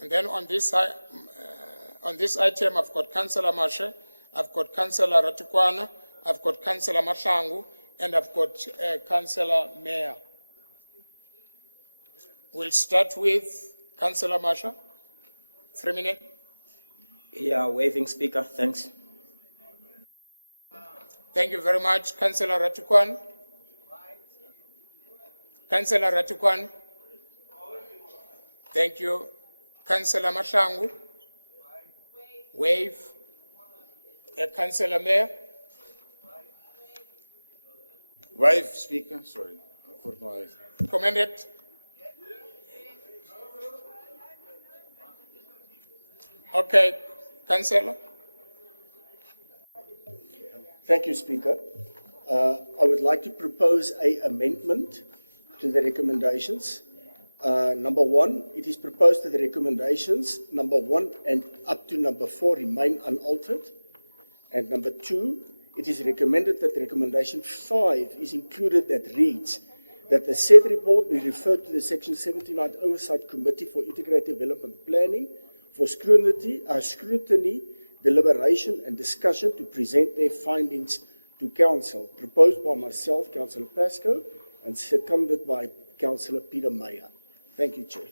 And then on this item, I've got Councillor Mashe, I've got Councillor Ratukwana, I've got Councillor Mashangu, and I've got Councillor Mayor. We'll start with Councillor Mashe. 3 minutes. Yeah, waving speaker, thanks. Thank you very much. Councillor Ratukwana. Councillor Ratukwana. Thank you. Councillor Mashangu. Wave. Councillor Mayor. Wave, Speaker. Sorry. For my... Commended. Okay. Councillor. Thank you, Speaker. I would like to propose an amendment to the recommendations. Number 1, it is proposed that the recommendations, number 1 and up to number 4, remain unaltered. And number 2, it is recommended that recommendation 5 is included that reads that the said report be referred to the Section 79 Oversight Committee for Integrated Development Planning for scrutiny, deliberation and discussion to present their findings to Council, proposed by myself, Councillor Pascoe, and seconded by Councillor Peter Meyer. Thank you, Chair.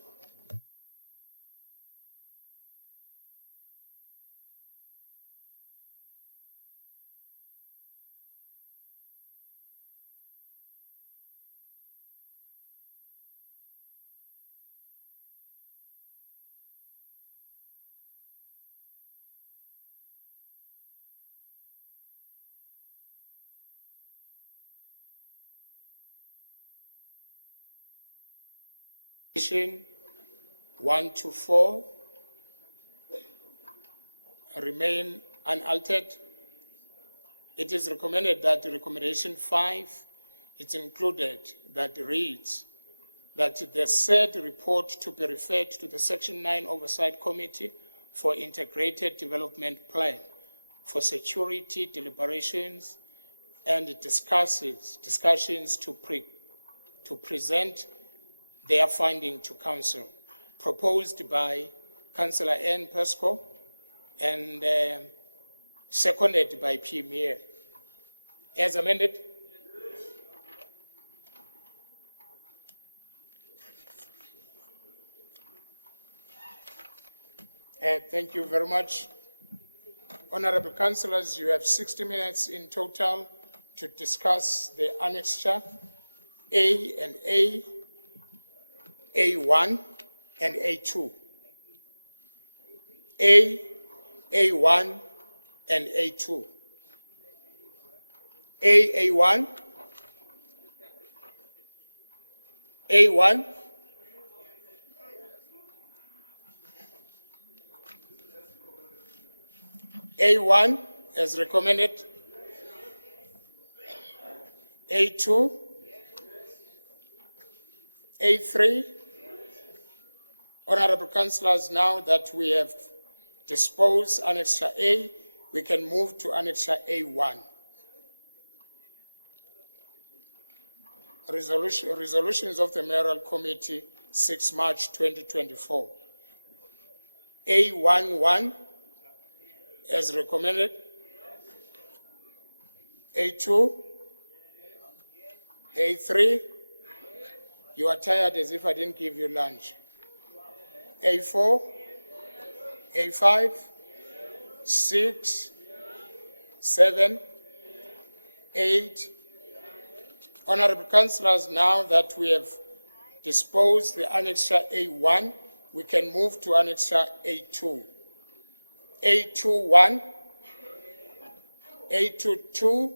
Recommendation 1 to 4 remain unaltered. It is recommended that recommendation 5 is included, that reads that the said report to be referred to the Section 9 Oversight Committee for Integrated Development Plan for security deliberations and discussions to present their finding to Council, proposed by Councillor Ann Pascoe and seconded by P. Meyer. As amended. Thank you very much. Honorable Councillors, you have 60 minutes in total to discuss the annexure A and A, A1 and A2. A1 and A2. A1, A1, A1 as recommended, A2, A3. Honorable Councillors, now that we have disposed Annexure A, we can move to Annexure A1. Resolutions of the Mayoral Committee, 6 March 2024. A11 as recommended. A2, A3. You are tired as if I didn't give you lunch. A4, A5, 6, 7, 8. Honorable Councillors, now that we have disposed the Annexure A1, we can move to Annexure A2. A21, A22.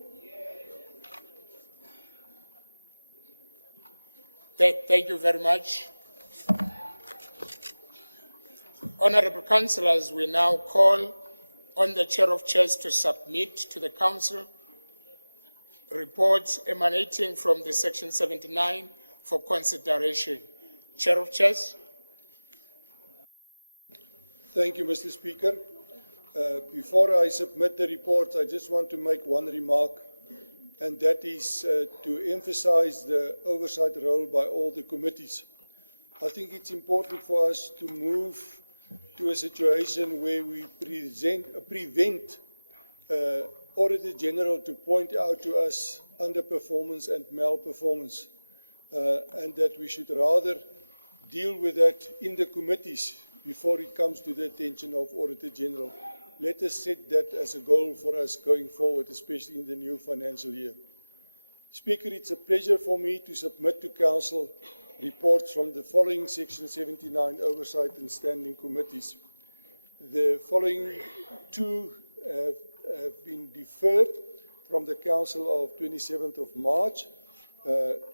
Thank you very much. Honorable Councillors, we now call on the Chair of Chairs to submit to the Council reports emanating from the Section 79 for consideration. Chair of Chairs. Thank you, Mr. Speaker. Before I submit the report, I just want to make one remark, and that is to emphasize the oversight role by all the committees. I think it's important for us to move to a situation where we prevent Auditor General to point out to us underperformance and malperformance, and that we should rather deal with that in the committees before it comes to the attention of Auditor General. Let us set that as a goal for us going forward, especially in the new financial year. Speaker, it's a pleasure for me to submit to Council reports from the following Section 79 Oversight and Standing Committees. The following two have been deferred from the Council of 27th of March.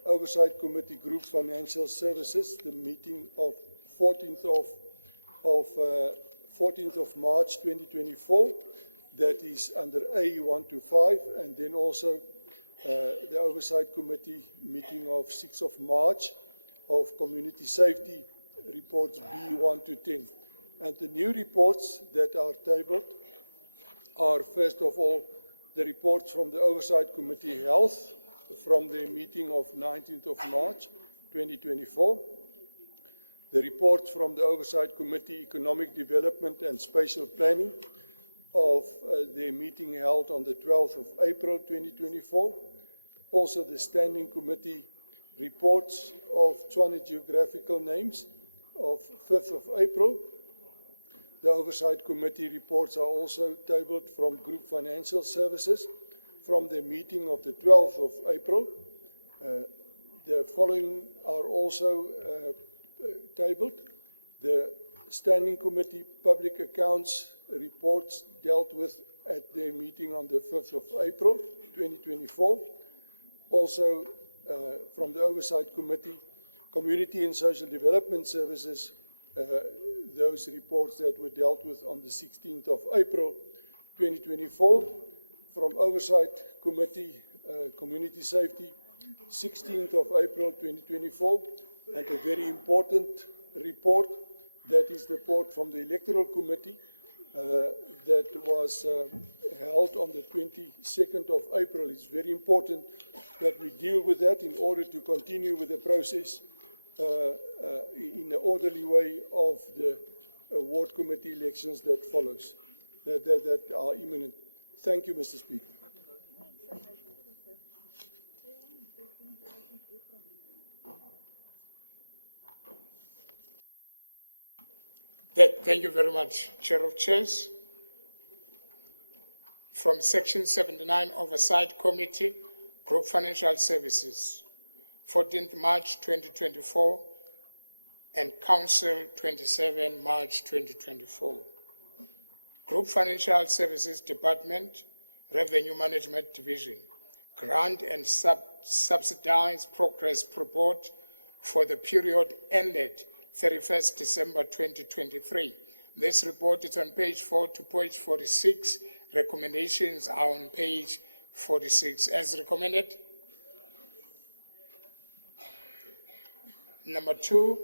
Oversight Committee Group Financial Services, the meeting of 14th of March 2024, that is under A1 to 5, and then also the Oversight Committee meeting of 6th of March of Community Safety reports B1 to 10. And the new reports that are tabled are, first of all, the reports from the Oversight Committee Health from the meeting of 19th of March 2024, the reports from the Oversight Committee Economic Development and Spatial Planning of their meeting held on the 12th of April 2024. Also, the Standing Committee reports of Tshwane geographical names of 5th of April. The Oversight Committee reports are also tabled from Group Financial Services from the meeting of the 12th of April. The following are also tabled. The Standing Committee Public Accounts reports dealt with at their meeting on the 5th of April 2024. Also, from the Oversight Committee, Community and Social Development Services, those reports that were dealt with on the 16th of April 2024. From Oversight Committee, Community Safety, 16th of April 2024, and a very important report, that is the report from the Electoral Committee that was held on the 22nd of April. It's very important that we deal with that in order to continue with the process in an orderly way of the ward committee elections that follows, that are imminent. Thank you, Mr. Speaker. Thank you very much, Chair of Chairs. From Section 79, Oversight Committee, Group Financial Services, 14th March 2024, and Council, 27 March 2024. Group Financial Services Department, Revenue Management Division, Grant and Subsidized Progress Report for the period ended 31st December 2023. This report is on page 4 to page 46. Recommendations are on page 46. As recommended. Number 2,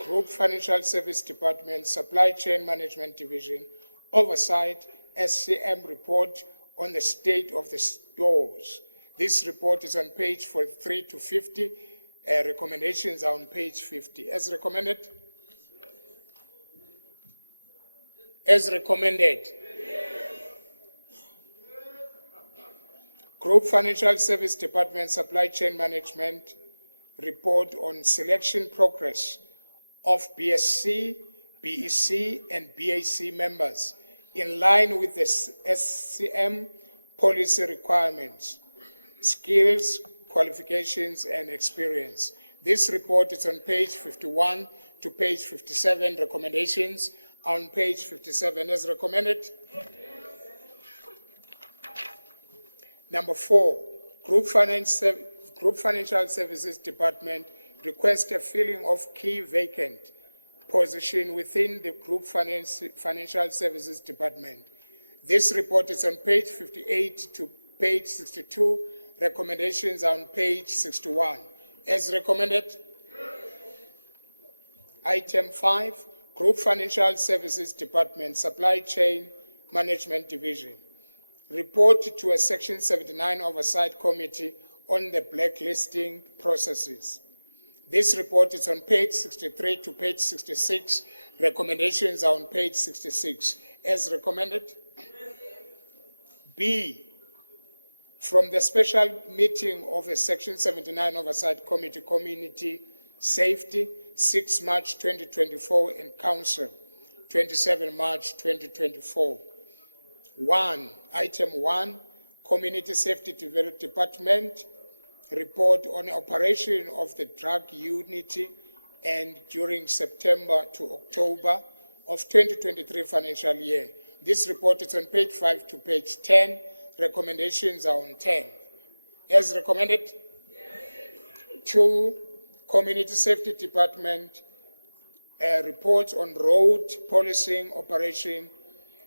Group Financial Service Department, Supply Chain Management Division, Oversight, SCM report on the state of the stores. This report is on page 43 to 50. Recommendations are on page 50. As recommended? As recommended. Group Financial Service Department Supply Chain Management report on selection progress of BSc, BEC, and BAC members in line with the SCM policy requirements, skills, qualifications, and experience. This report is on page 51 to page 57. Recommendations on page 57 as recommended. Number 4, Group Financial Services Department requests a filling of key vacant position within the Group Financial Services Department. This report is on page 58 to page 62. Recommendations are on page 61. As recommended. Item 5, Group Financial Services Department, Supply Chain Management Division. Report to a Section 79 Oversight Committee on the blacklisting processes. This report is on page 63 to page 66. Recommendations are on page 66. As recommended. B, from the special meeting of a Section 79 Oversight Committee, Community Safety, 6 March 2024, and Council, 27 March 2024. 1, Item 1, Community Safety Department, report on operation of the drug unity and during September to October of 2023 financial year. This report is on page 5 to page 10. Recommendations are on 10. As recommended. 2, Community Safety Department, report on road policing operation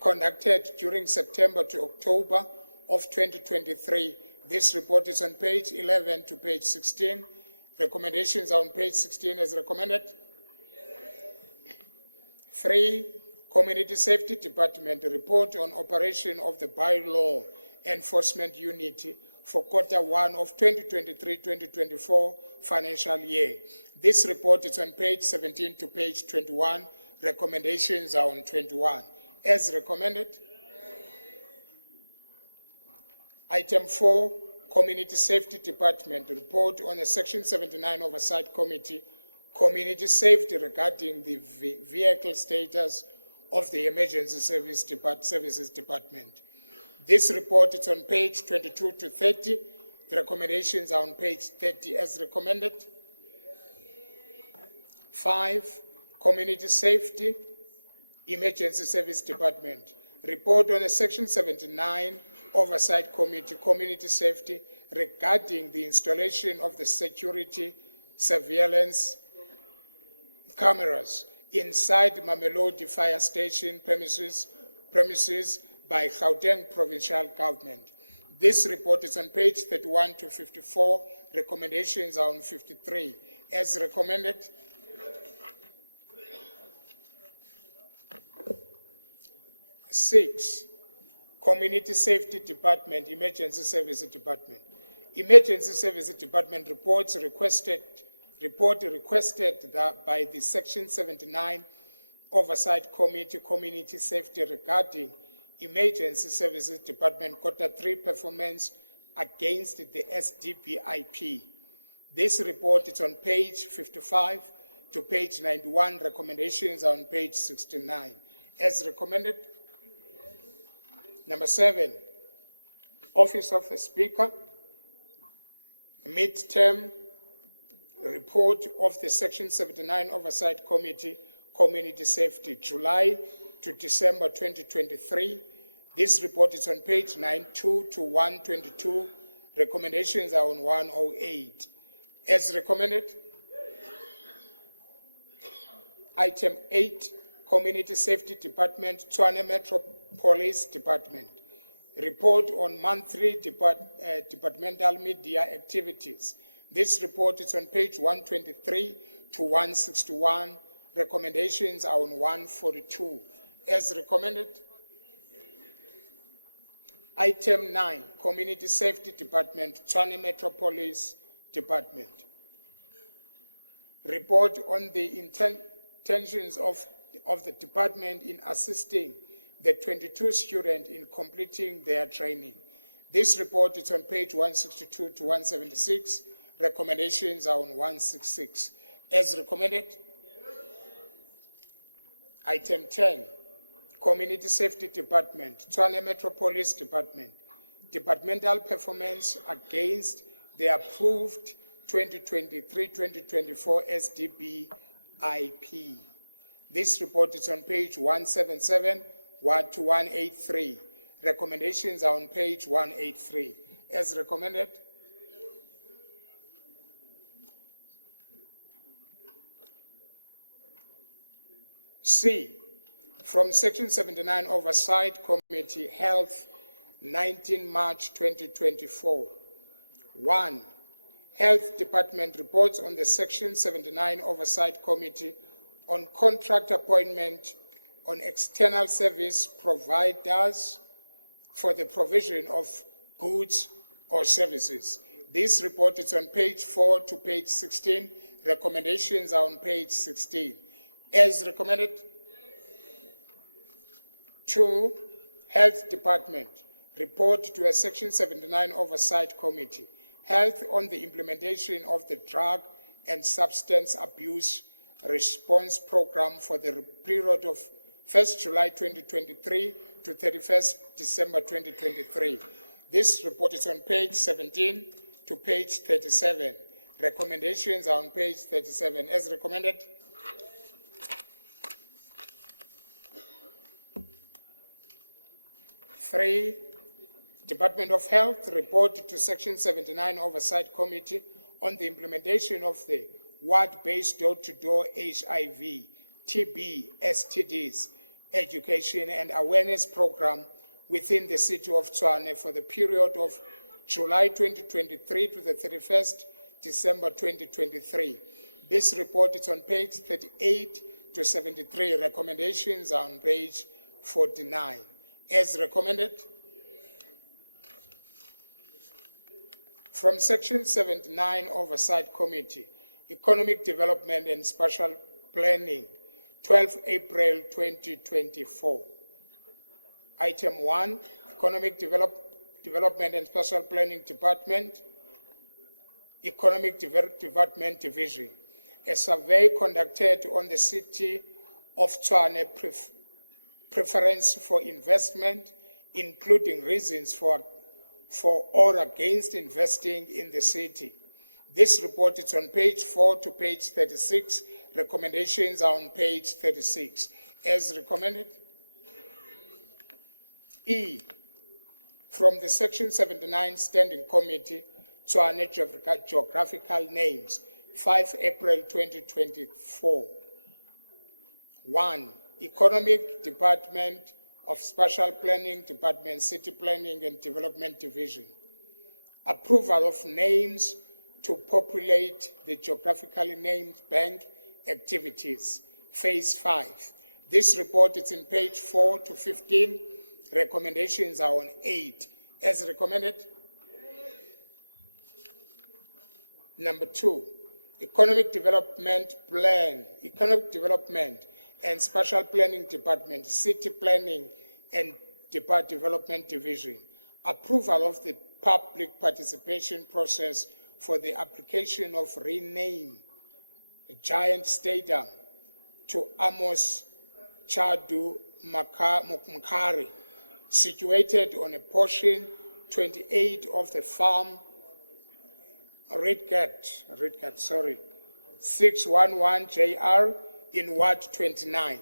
conducted during September to October of 2023. This report is on page 11 to page 16. Recommendations are on page 16 as recommended. 3, Community Safety Department report on operation of the bylaw enforcement unit for Q1 of 2023-2024 financial year. This report is on page 17 to page 21. Recommendations are on 21. As recommended. Item 4, Community Safety Department, report on the Section 79 Oversight Committee, Community Safety regarding the vehicle status of the Emergency Services Department. This report is on page 22 to 30. The recommendations are on page 30 as recommended. 5, Community Safety, Emergency Service Department. Report on the Section 79 Oversight Committee, Community Safety, regarding the installation of the security surveillance cameras inside Mamelodi Fire Station premises by Gauteng Provincial Government. This report is on page 31 to 54. Recommendations are on 53. As recommended. 6, Community Safety Department, Emergency Services Department. Emergency Services Department report requested that by the Section 79 Oversight Committee, Community Safety regarding Emergency Services Department Q3 performance against the SDPIP. This report is on page 55 to page 91. Recommendations are on page 69. As recommended. Number 7, Office of the Speaker, midterm report of the Section 79 Oversight Committee, Community Safety, July to December 2023. This report is on page 92 to 122. Recommendations are on 108. As recommended. Item 8, Community Safety Department, Tshwane Metro Police Department. Report on monthly departmental media activities. This report is on page 123 to 161. Recommendations are on 142. As recommended. Item 9, Community Safety Department, Tshwane Metro Police Department. Report on the intentions of the department in assisting the 22 students in completing their training. This report is on page 162 to 176. Recommendations are on 166. As recommended. Item 10, Community Safety Department, Tshwane Metro Police Department. Departmental performance against the approved 2023-2024 SDPIP. This report is on page 177 to 183. Recommendations are on page 183. As recommended. C, from Section 79 Oversight Committee, Health, 19 March 2024. 1, Health Department reports on the Section 79 Oversight Committee on contract appointment on external service providers for the provision of goods or services. This report is on page 4 to page 16. Recommendations are on page 16. As recommended. 2, Health Department report to a Section 79 Oversight Committee. Health on the implementation of the Drug and Substance Abuse Response Program for the period of 1st July 2023 to 31st December 2023. This report is on page 17 to page 37. Recommendations are on page 37. As recommended. 3, Department of Health report to Section 79 Oversight Committee on the implementation of the ward-based door-to-door HIV, TB, STDs, education and awareness program within the city of Tshwane for the period of July 2023 to the 31st December 2023. This report is on page 38 to 73. Recommendations are on page 49. As recommended. From Section 79 Oversight Committee, Economic Development and Spatial Planning, 12 April 2024. Item 1, Economic Development Development and Special Planning Department, Economic Development Division. A survey conducted on the city of Tshwane preference for investment, including reasons for or against investing in the city. This report is on page 4 to page 36. Recommendations are on page 36. As recommended. E, from the Section 79 Standing Committee, Tshwane Geographical Names, 5 April 2024. 1. Economic Department of Spatial Planning Department, City Planning and Development Division. Approval of names to populate the geographically named bank activities, Phase 5. This report is in page 4 to 15. Recommendations are on 8. As recommended. Number 2, Economic Development Plan, Economic Development and Spatial Planning Department, City Planning and Development Division. Approval of the public participation process for the application of rename Giant Stadium to Amos Chadu Mukari, situated on a portion 28 of the farm Redcat, 611 JR in Ward 29.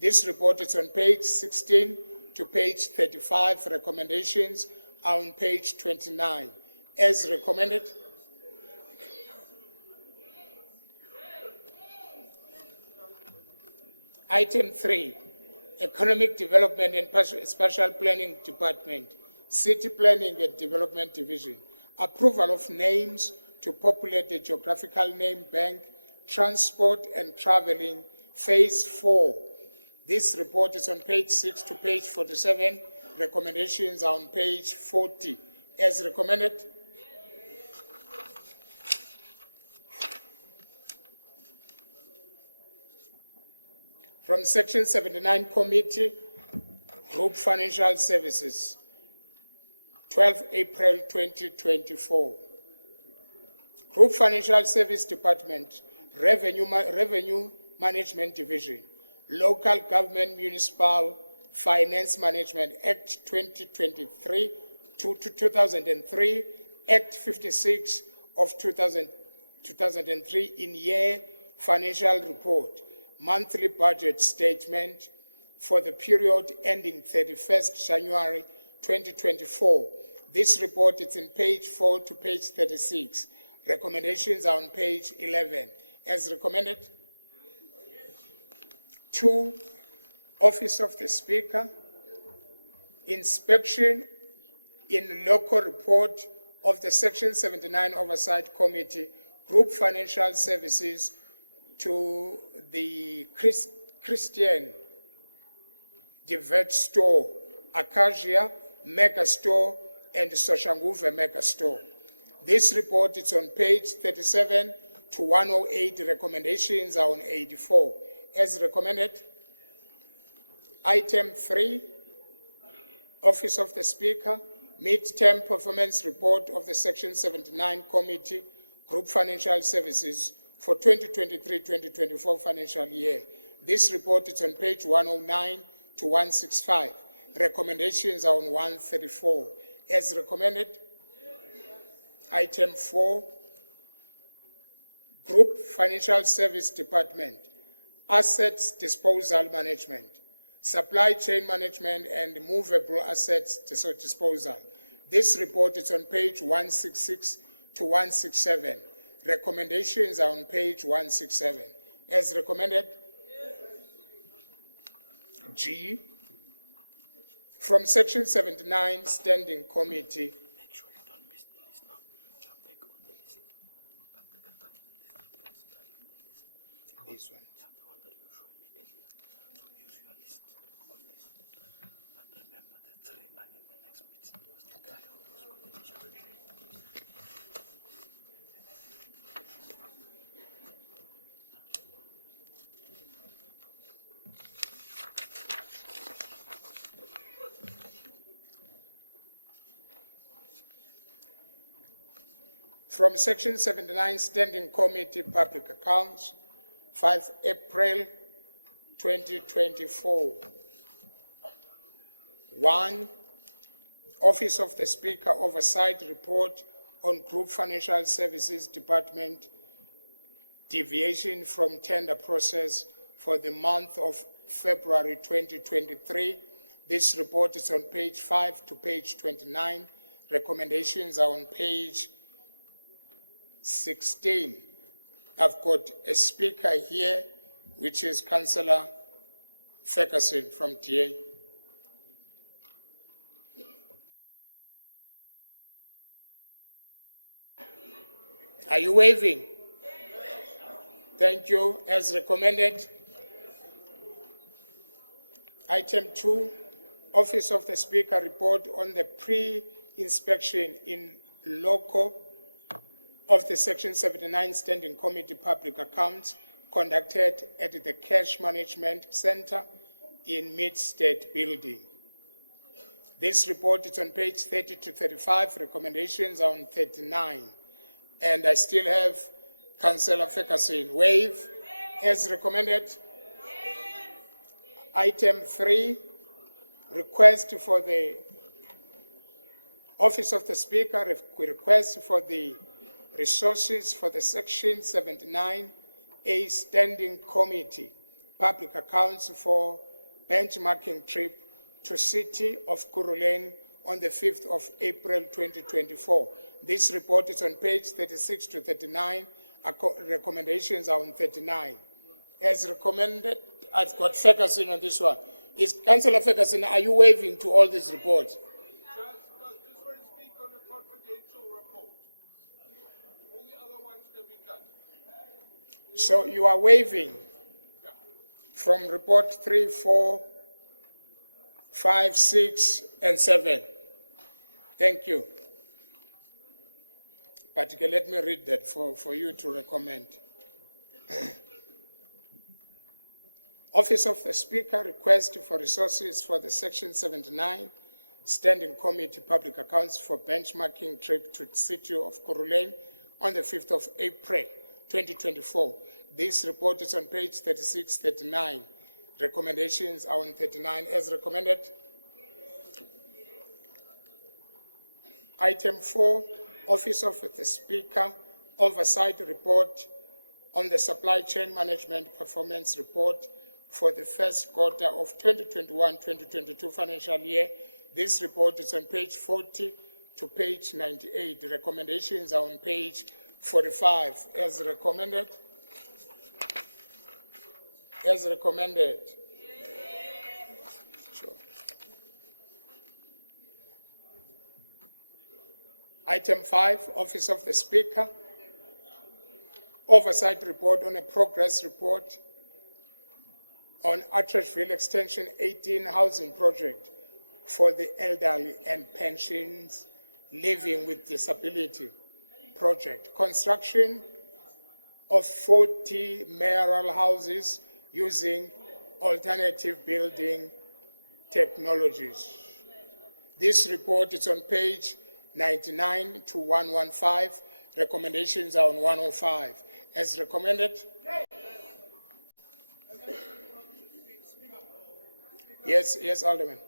This report is on page 16 to page 35. Recommendations are on page 29. As recommended. Item 3, Economic Development and Spatial Planning Department, City Planning and Development Division. Approval of names to populate the geographical name bank, transport and traveling, Phase 4. This report is on page 6 to page 47. Recommendations are on page 40. As recommended. From Section 79 Committee, Group Financial Services, 12 April 2024. Group Financial Service Department, Revenue Management Division, Local Government Municipal Finance Management Act 2023 to 2003, Act 56 of 2003 in year financial report, monthly budget statement for the period ending 31st January 2024. This report is in page 4 to page 36. Recommendations are on page 11. As recommended. 2, Office of the Speaker, inspection in local report of the Section 79 Oversight Committee, Group Financial Services to the Christian Divert Store, Acacia Mega Store, and Soshanguve Mega Store. This report is on page 37 to 108. Recommendations are on 84. As recommended. Item 3, Office of the Speaker, Mid-Term Performance Report of the Section 79 Committee, Group Financial Services for 2023-2024 financial year. This report is on page 109 to 165. Recommendations are on 134. As recommended. Item 4, Group Financial Service Department, Assets Disposal Management, Supply Chain Management and Movable Assets Disposal. This report is on page 166 to 167. Recommendations are on page 167. As recommended. G, from Section 79 Standing Committee, this one. From Section 79, Standing Committee, Public Accounts, 5 April 2024. 1. Office of the Speaker Oversight Report on Group Financial Services Department deviation from tender process for the month of February 2023. This report is on page 5 to page 29. Recommendations are on page 16. I've got a speaker here, which is Councillor Ferguson from DA. Are you waving? Thank you. As recommended. Item 2, Office of the Speaker report on the pre-inspection in loco of the Section 79 Standing Committee Public Accounts conducted at the Cash Management Center in Mid-State Building. This report is on page 30 to 35. Recommendations are on 39. And I still have Councillor Ferguson. Wave as recommended. Item 3, request for the Office of the Speaker, request for the resources for the Section 79A Standing Committee Public Accounts for benchmarking trip to City of Kurulane on the 5th of April 2024. This report is on page 36 to 39. Recommendations are on 39. As recommended, I've got Ferguson on this one. Is Councillor Ferguson, are you waving to all these reports? Just want to speak on a confidential report. All the other ones can be cut. So you are waving from report 3, 4, 5, 6, and 7. Thank you. But let me read that for you to recommend. Office of the Speaker request for resources for the Section 79 Standing Committee Public Accounts for benchmarking trip to the City of Kurulane on the 5th of April 2024. This report is on page 36, 39. Recommendations are on 39 as recommended. Item 4, Office of the Speaker Oversight Report on the Supply Chain Management Performance Report for the first quarter of 2021-2022 financial year. This report is on page 40 to page 98. The recommendations are on page 45 as recommended. As recommended. Sure. Item 5, Office of the Speaker Oversight Report on a Progress Report on Atteridgeville Extension 18 Housing Project for the Elderly and Pensions Living with Disability Project. Construction of 40 mayoral houses using alternative building technologies. This report is on page 99 to 115. Recommendations are on 105. As recommended. Yes, Alderman.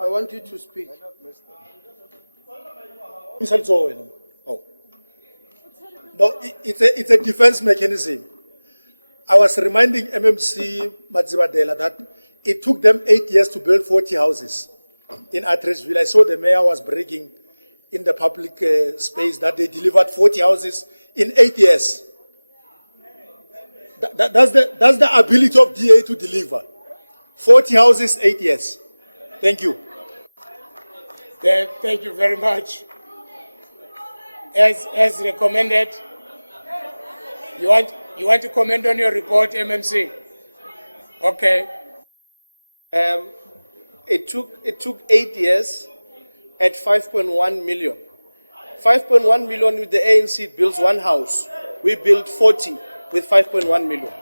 I want you to speak. Oh. No, it's a defense mechanism. I was reminding MMC Matsibadela that it took them 8 years to build 40 houses in Atteridgeville. I saw the mayor was bragging in the public space that they delivered 40 houses in 8 years. That's the ability of DA to deliver. 40 houses, 8 years. Thank you. Thank you very much. As recommended, you want to comment on your report, MMC? Okay. It took 8 years at 5.1 million. 5.1 million with the ANC builds one house. We built 40 with 5.1 million.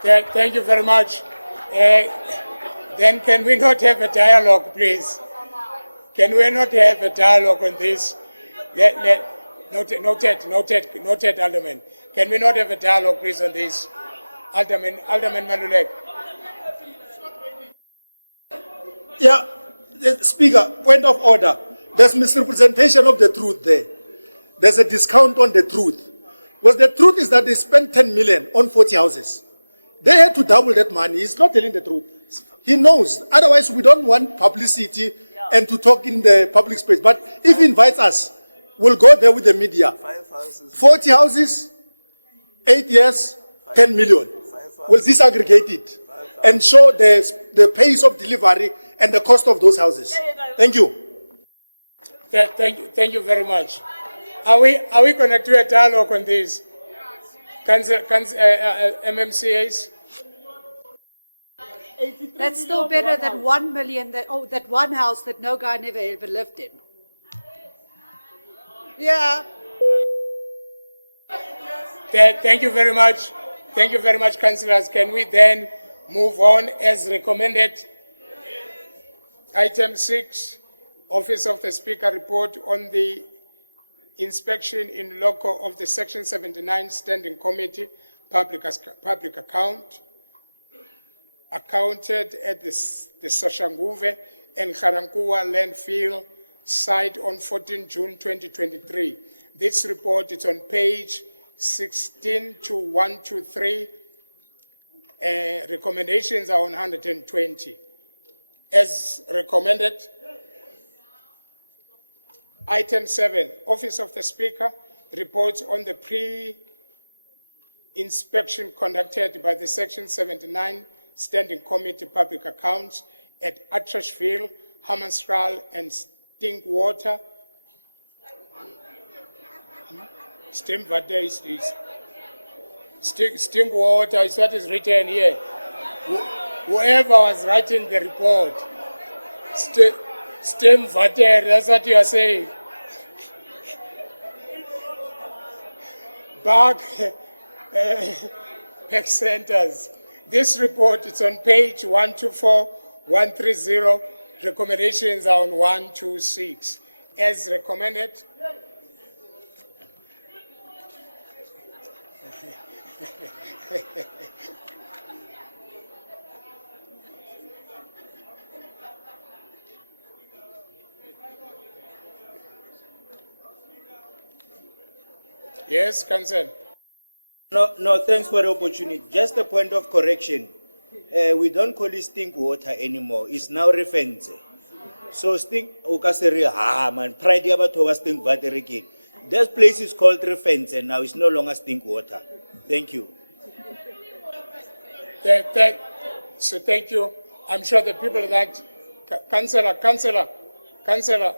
Thank you very much. Then can we not have a dialogue, please? Can we not have a dialogue on this? Noted, Alderman. Can we not have a dialogue, please, on this? Alderman Maluleke. Yeah, Speaker, point of order. There's misrepresentation of the truth there. There's a discount on the truth. Well, the truth is that they spent 10 million on 40 houses. They had to double that money. He's not telling the truth. He knows. Otherwise, we don't want publicity and to talk in the public space. But if he invites us, we'll go there with the media. 40 houses, 8 years, 10 million. We'll disaggregate it and show the pace of delivery and the cost of those houses. Thank you. Thank you very much. Are we going to do a dialogue on this? MMCAs? That's still better than 1 million, that one house that no guy never ever lived in. Yeah. Thank you very much. Thank you very much, councillors. Can we then move on as recommended? Item 6, Office of the Speaker report on the inspection in loco of the Section 79 Standing Committee, public account, accounted at the Soshanguve and Karankua landfill site on 14 June 2023. This report is on page 16 to 123. Recommendations are on 120. As recommended, Item 7, Office of the Speaker reports on the pre-inspection conducted by the Section 79 Standing Committee Public Accounts at Attersville, Hammanskraal and Stinkwater. Stinkwater is this. Stinkwater is what is written here. Whoever was writing the report, Stinkwater, that's what you are saying. Back centers. This report is on page 124, 130. Recommendations are on 126. As recommended. Yes, Council. No, thanks for the opportunity. Just a point of correction. We don't call it stink water anymore. It's now Refense. So stink ukaseri man. Pride yabatova stink water again. This place is called Refense and now it's no longer stink water. Thank you. So thank you. I'm sure the people that Councillor,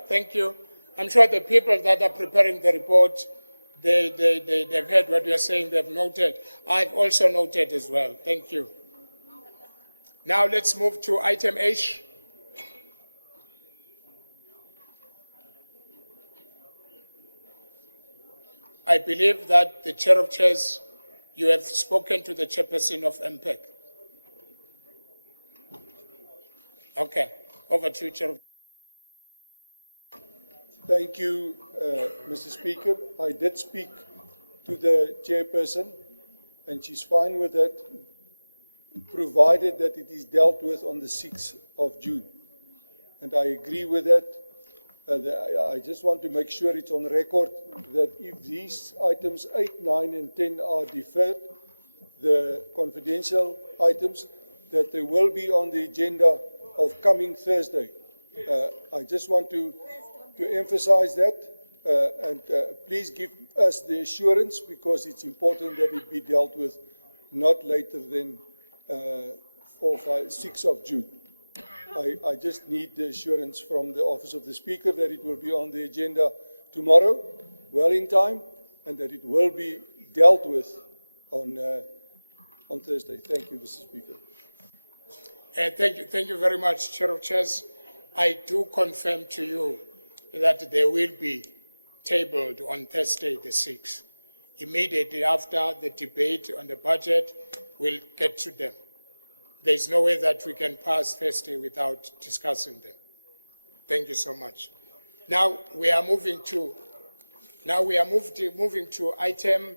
thank you. I'm sure the people that are preparing the report, they've heard what we are saying, they've noted. I've also noted as well. Thank you. Now let's move to item H. I believe that the Chair of Chairs, you have spoken to the Chairperson of MPEC. Okay, over to you, Chair. Thank you, Mr. Speaker. I did speak to the chairperson, and she's fine with that, provided that it is dealt with on the 6th of June. And I agree with that. I just want to make sure it's on record that if these items 8, 9, and 10 are deferred, the confidential items, that they will be on the agenda of coming Thursday. I just want to emphasize that, and please give us the assurance, because it's important that it be dealt with not later than 6th of June. I just need the assurance from the Office of the Speaker that it will be on the agenda tomorrow, well in time, and that it will be dealt with on Thursday. Thank you, Mr. Speaker. Thank you very much, Chair of Chairs. I do confirm to you that they will be tabled on Thursday the 6th. Immediately after the debate on the budget, we'll get to them. There is no way that we can pass Thursday without discussing them. Thank you so much. Now we are moving to item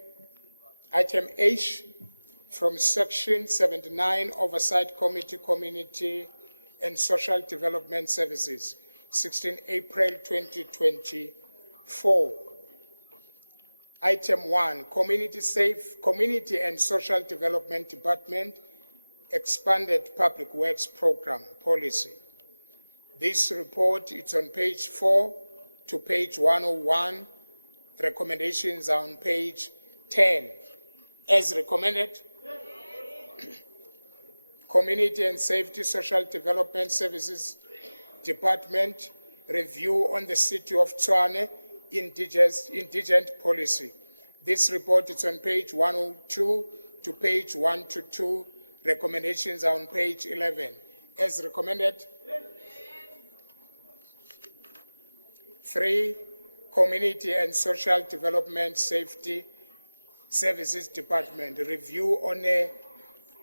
H from Section 79, Oversight Committee, Community and Social Development Services, 16 April 2024. Item 1, Community and Social Development Department, Expanded Public Works Program Policy. This report is on page 4 to page 101. Recommendations are on page 10. As recommended, Community and Safety Social Development Services Department review on the City of Tshwane indigent policy. This report is on page 102 to page 122. Recommendations are on page 11. As recommended, 3, Community and Social Development Safety Services Department review on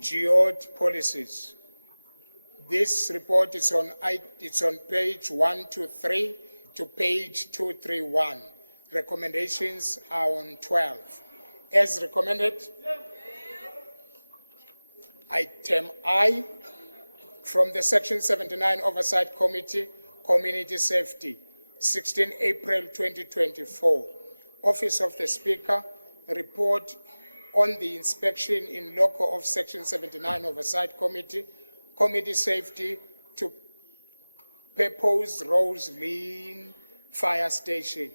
geode policies. This report is on page 123 to page 231. Recommendations are on 12. As recommended, item I from the Section 79 Oversight Committee, Community Safety, 16 April 2024. Office of the Speaker, report on the inspection in loco of Section 79 Oversight Committee, Community Safety to Pepose Rose Lane Fire Station,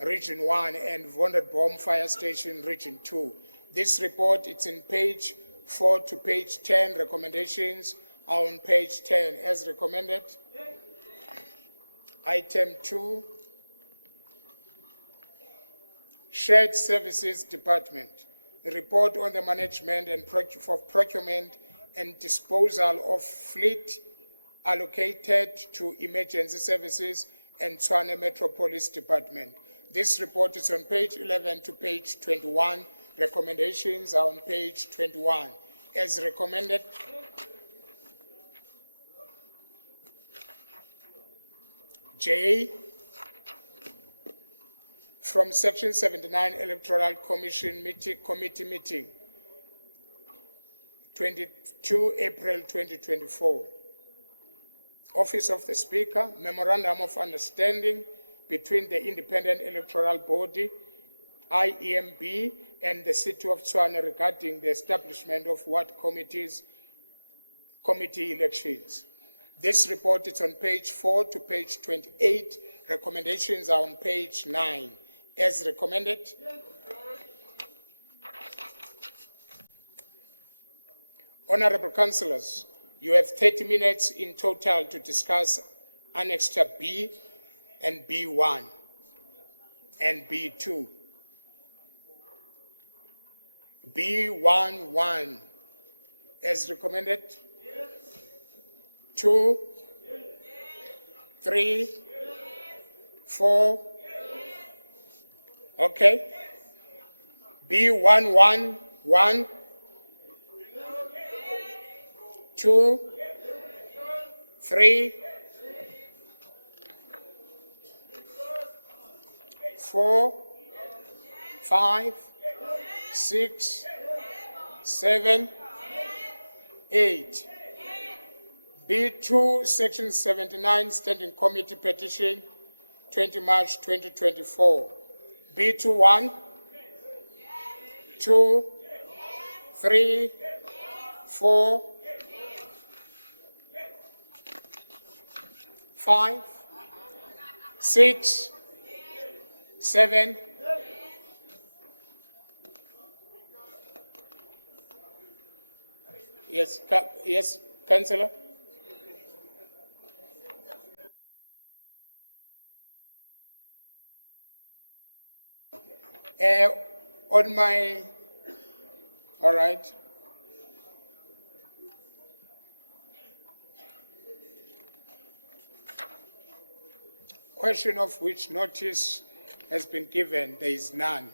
Region 1, and Wonderbaum Fire Station, Region 2. This report is in page 4 to page 10. Recommendations are on page 10. As recommended, item 2, Shared Services Department, report on the management and procurement and disposal of fleet allocated to emergency services and Tshwane Metropolis Department. This report is on page 11 to page 21. Recommendations are on page 21. As recommended, J, from Section 79 Electoral Commission Committee meeting, 22 April 2024. Office of the Speaker, Memorandum of Understanding between the Independent Electoral Body, IEMB, and the City of Tshwane regarding the establishment of ward committee elections. This report is on page 4 to page 28. Recommendations are on page 9. As recommended, Honorable Councillors, you have 30 minutes in total to discuss Annexure B and B1 and B2. B11, as recommended. 2, 3, 4. Okay. B11, 1, 2, 3, 4, 5, 6, 7, 8. B2, Section 79, Standing Committee Petition, 20 March 2024. B2, 1, 2, 3, 4, 5, 6, 7. Yes, yes, Councillor. On my, all right. Question of which notice has been given, there is none.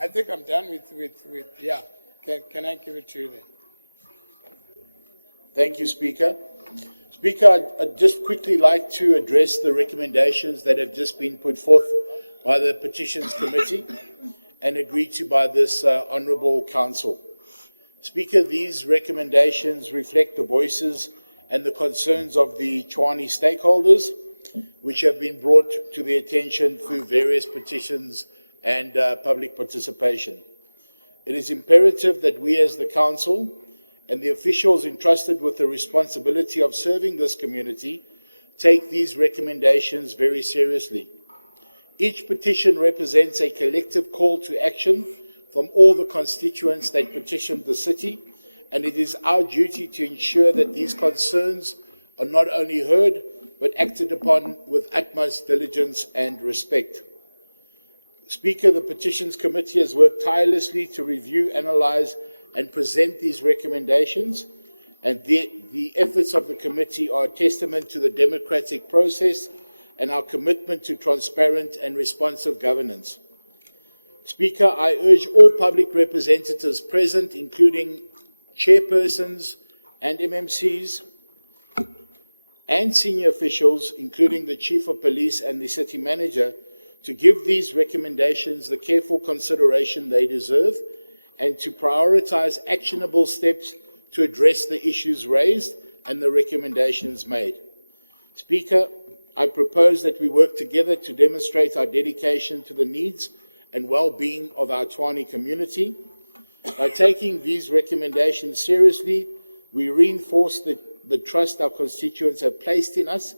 I think I'm done with yeah. Can I give it to you then? Thank you, Speaker. Speaker, I'd just quickly like to address the recommendations that have just been put forth by the Petitions Committee and agreed to by this Honourable Council. Speaker, these recommendations reflect the voices and the concerns of the Tshwane stakeholders, which have been brought to the attention through various petitions and public participation. It is imperative that we as the Council and the officials entrusted with the responsibility of serving this community take these recommendations very seriously. Each petition represents a collective call to action from all the constituents that petitioned the city, and it is our duty to ensure that these concerns are not only heard, but acted upon with utmost diligence and respect. Speaker, the Petitions Committee has worked tirelessly to review, analyse, and present these recommendations, and the efforts of the committee are a testament to the democratic process and our commitment to transparent and responsive governance. Speaker, I urge all public representatives present, including chairpersons and MMCs, and senior officials, including the Chief of Police and the City Manager, to give these recommendations the careful consideration they deserve and to prioritise actionable steps to address the issues raised and the recommendations made. Speaker, I propose that we work together to demonstrate our dedication to the needs and well-being of our Tshwane community. By taking these recommendations seriously, we reinforce the trust our constituents have placed in us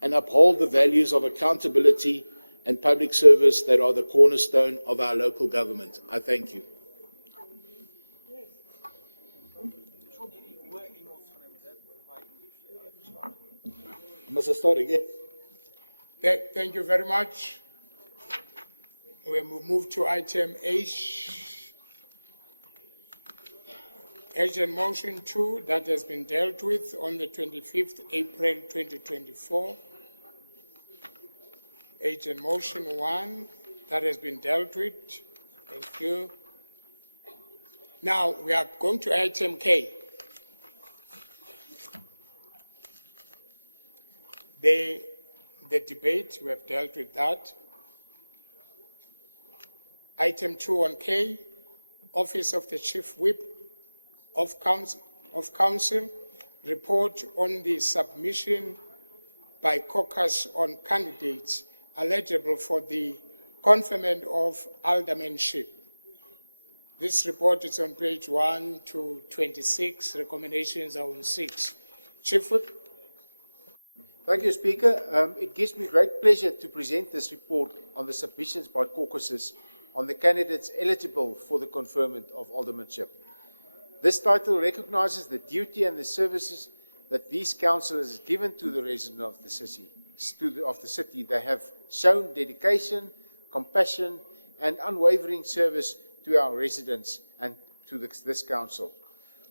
and uphold the values of accountability and public service that are the cornerstone of our local government. I thank you. Mr. Story, Thank you very much. We will move to item H. Urgent motion 2 that has been dealt with on the 25th April 2024. Urgent motion 1 that has been dealt with. Thank you. Now we are going to item K. The debate, we have dealt with that. Item 2 on K, Office of the Chief Whip of Council, report on the submission by caucus on candidates eligible for the conferment of aldermanship. This report is on page 1 to 26. Recommendations are on 6. Chief Whip. Thank you, Speaker. It gives me great pleasure to present this report on the submissions by caucuses on the candidates eligible for the conferment of aldermanship. This title recognizes the duty and the services that these councillors have given to the residents of the city. They have shown dedication, compassion, and unwavering service to our residents and to this council.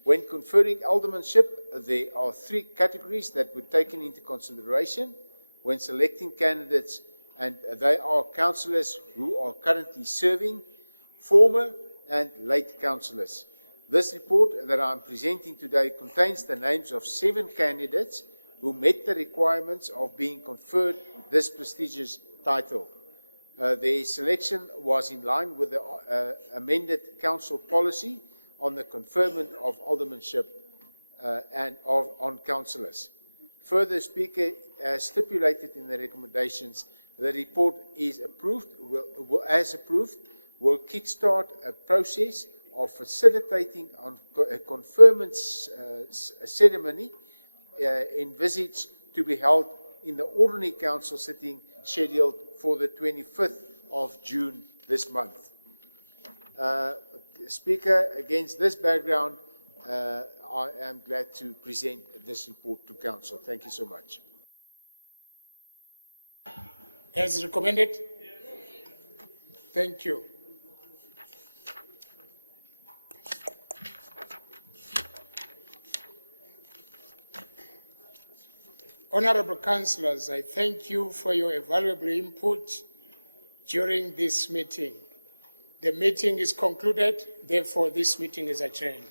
When conferring aldermanship, there are 3 categories that were taken into consideration when selecting candidates, and they are councillors who are currently serving, former and late councillors. This report that I'm presenting today contains the names of 7 candidates who met the requirements of being conferred this prestigious title. Their selection was in line with the amended council policy on the conferment of aldermanship and on councillors. Further, Speaker, as stipulated in the recommendations, the report is approved, will kickstart a process of facilitating a conferment ceremony envisaged to be held in the ordinary council sitting scheduled for the 25th of June this month. Speaker, against this background, I am glad to present this report to Council. Thank you so much. As recommended? Thank you. Honourable Councillors, I thank you for your valuable input during this meeting. The meeting is concluded. Therefore, this meeting is adjourned.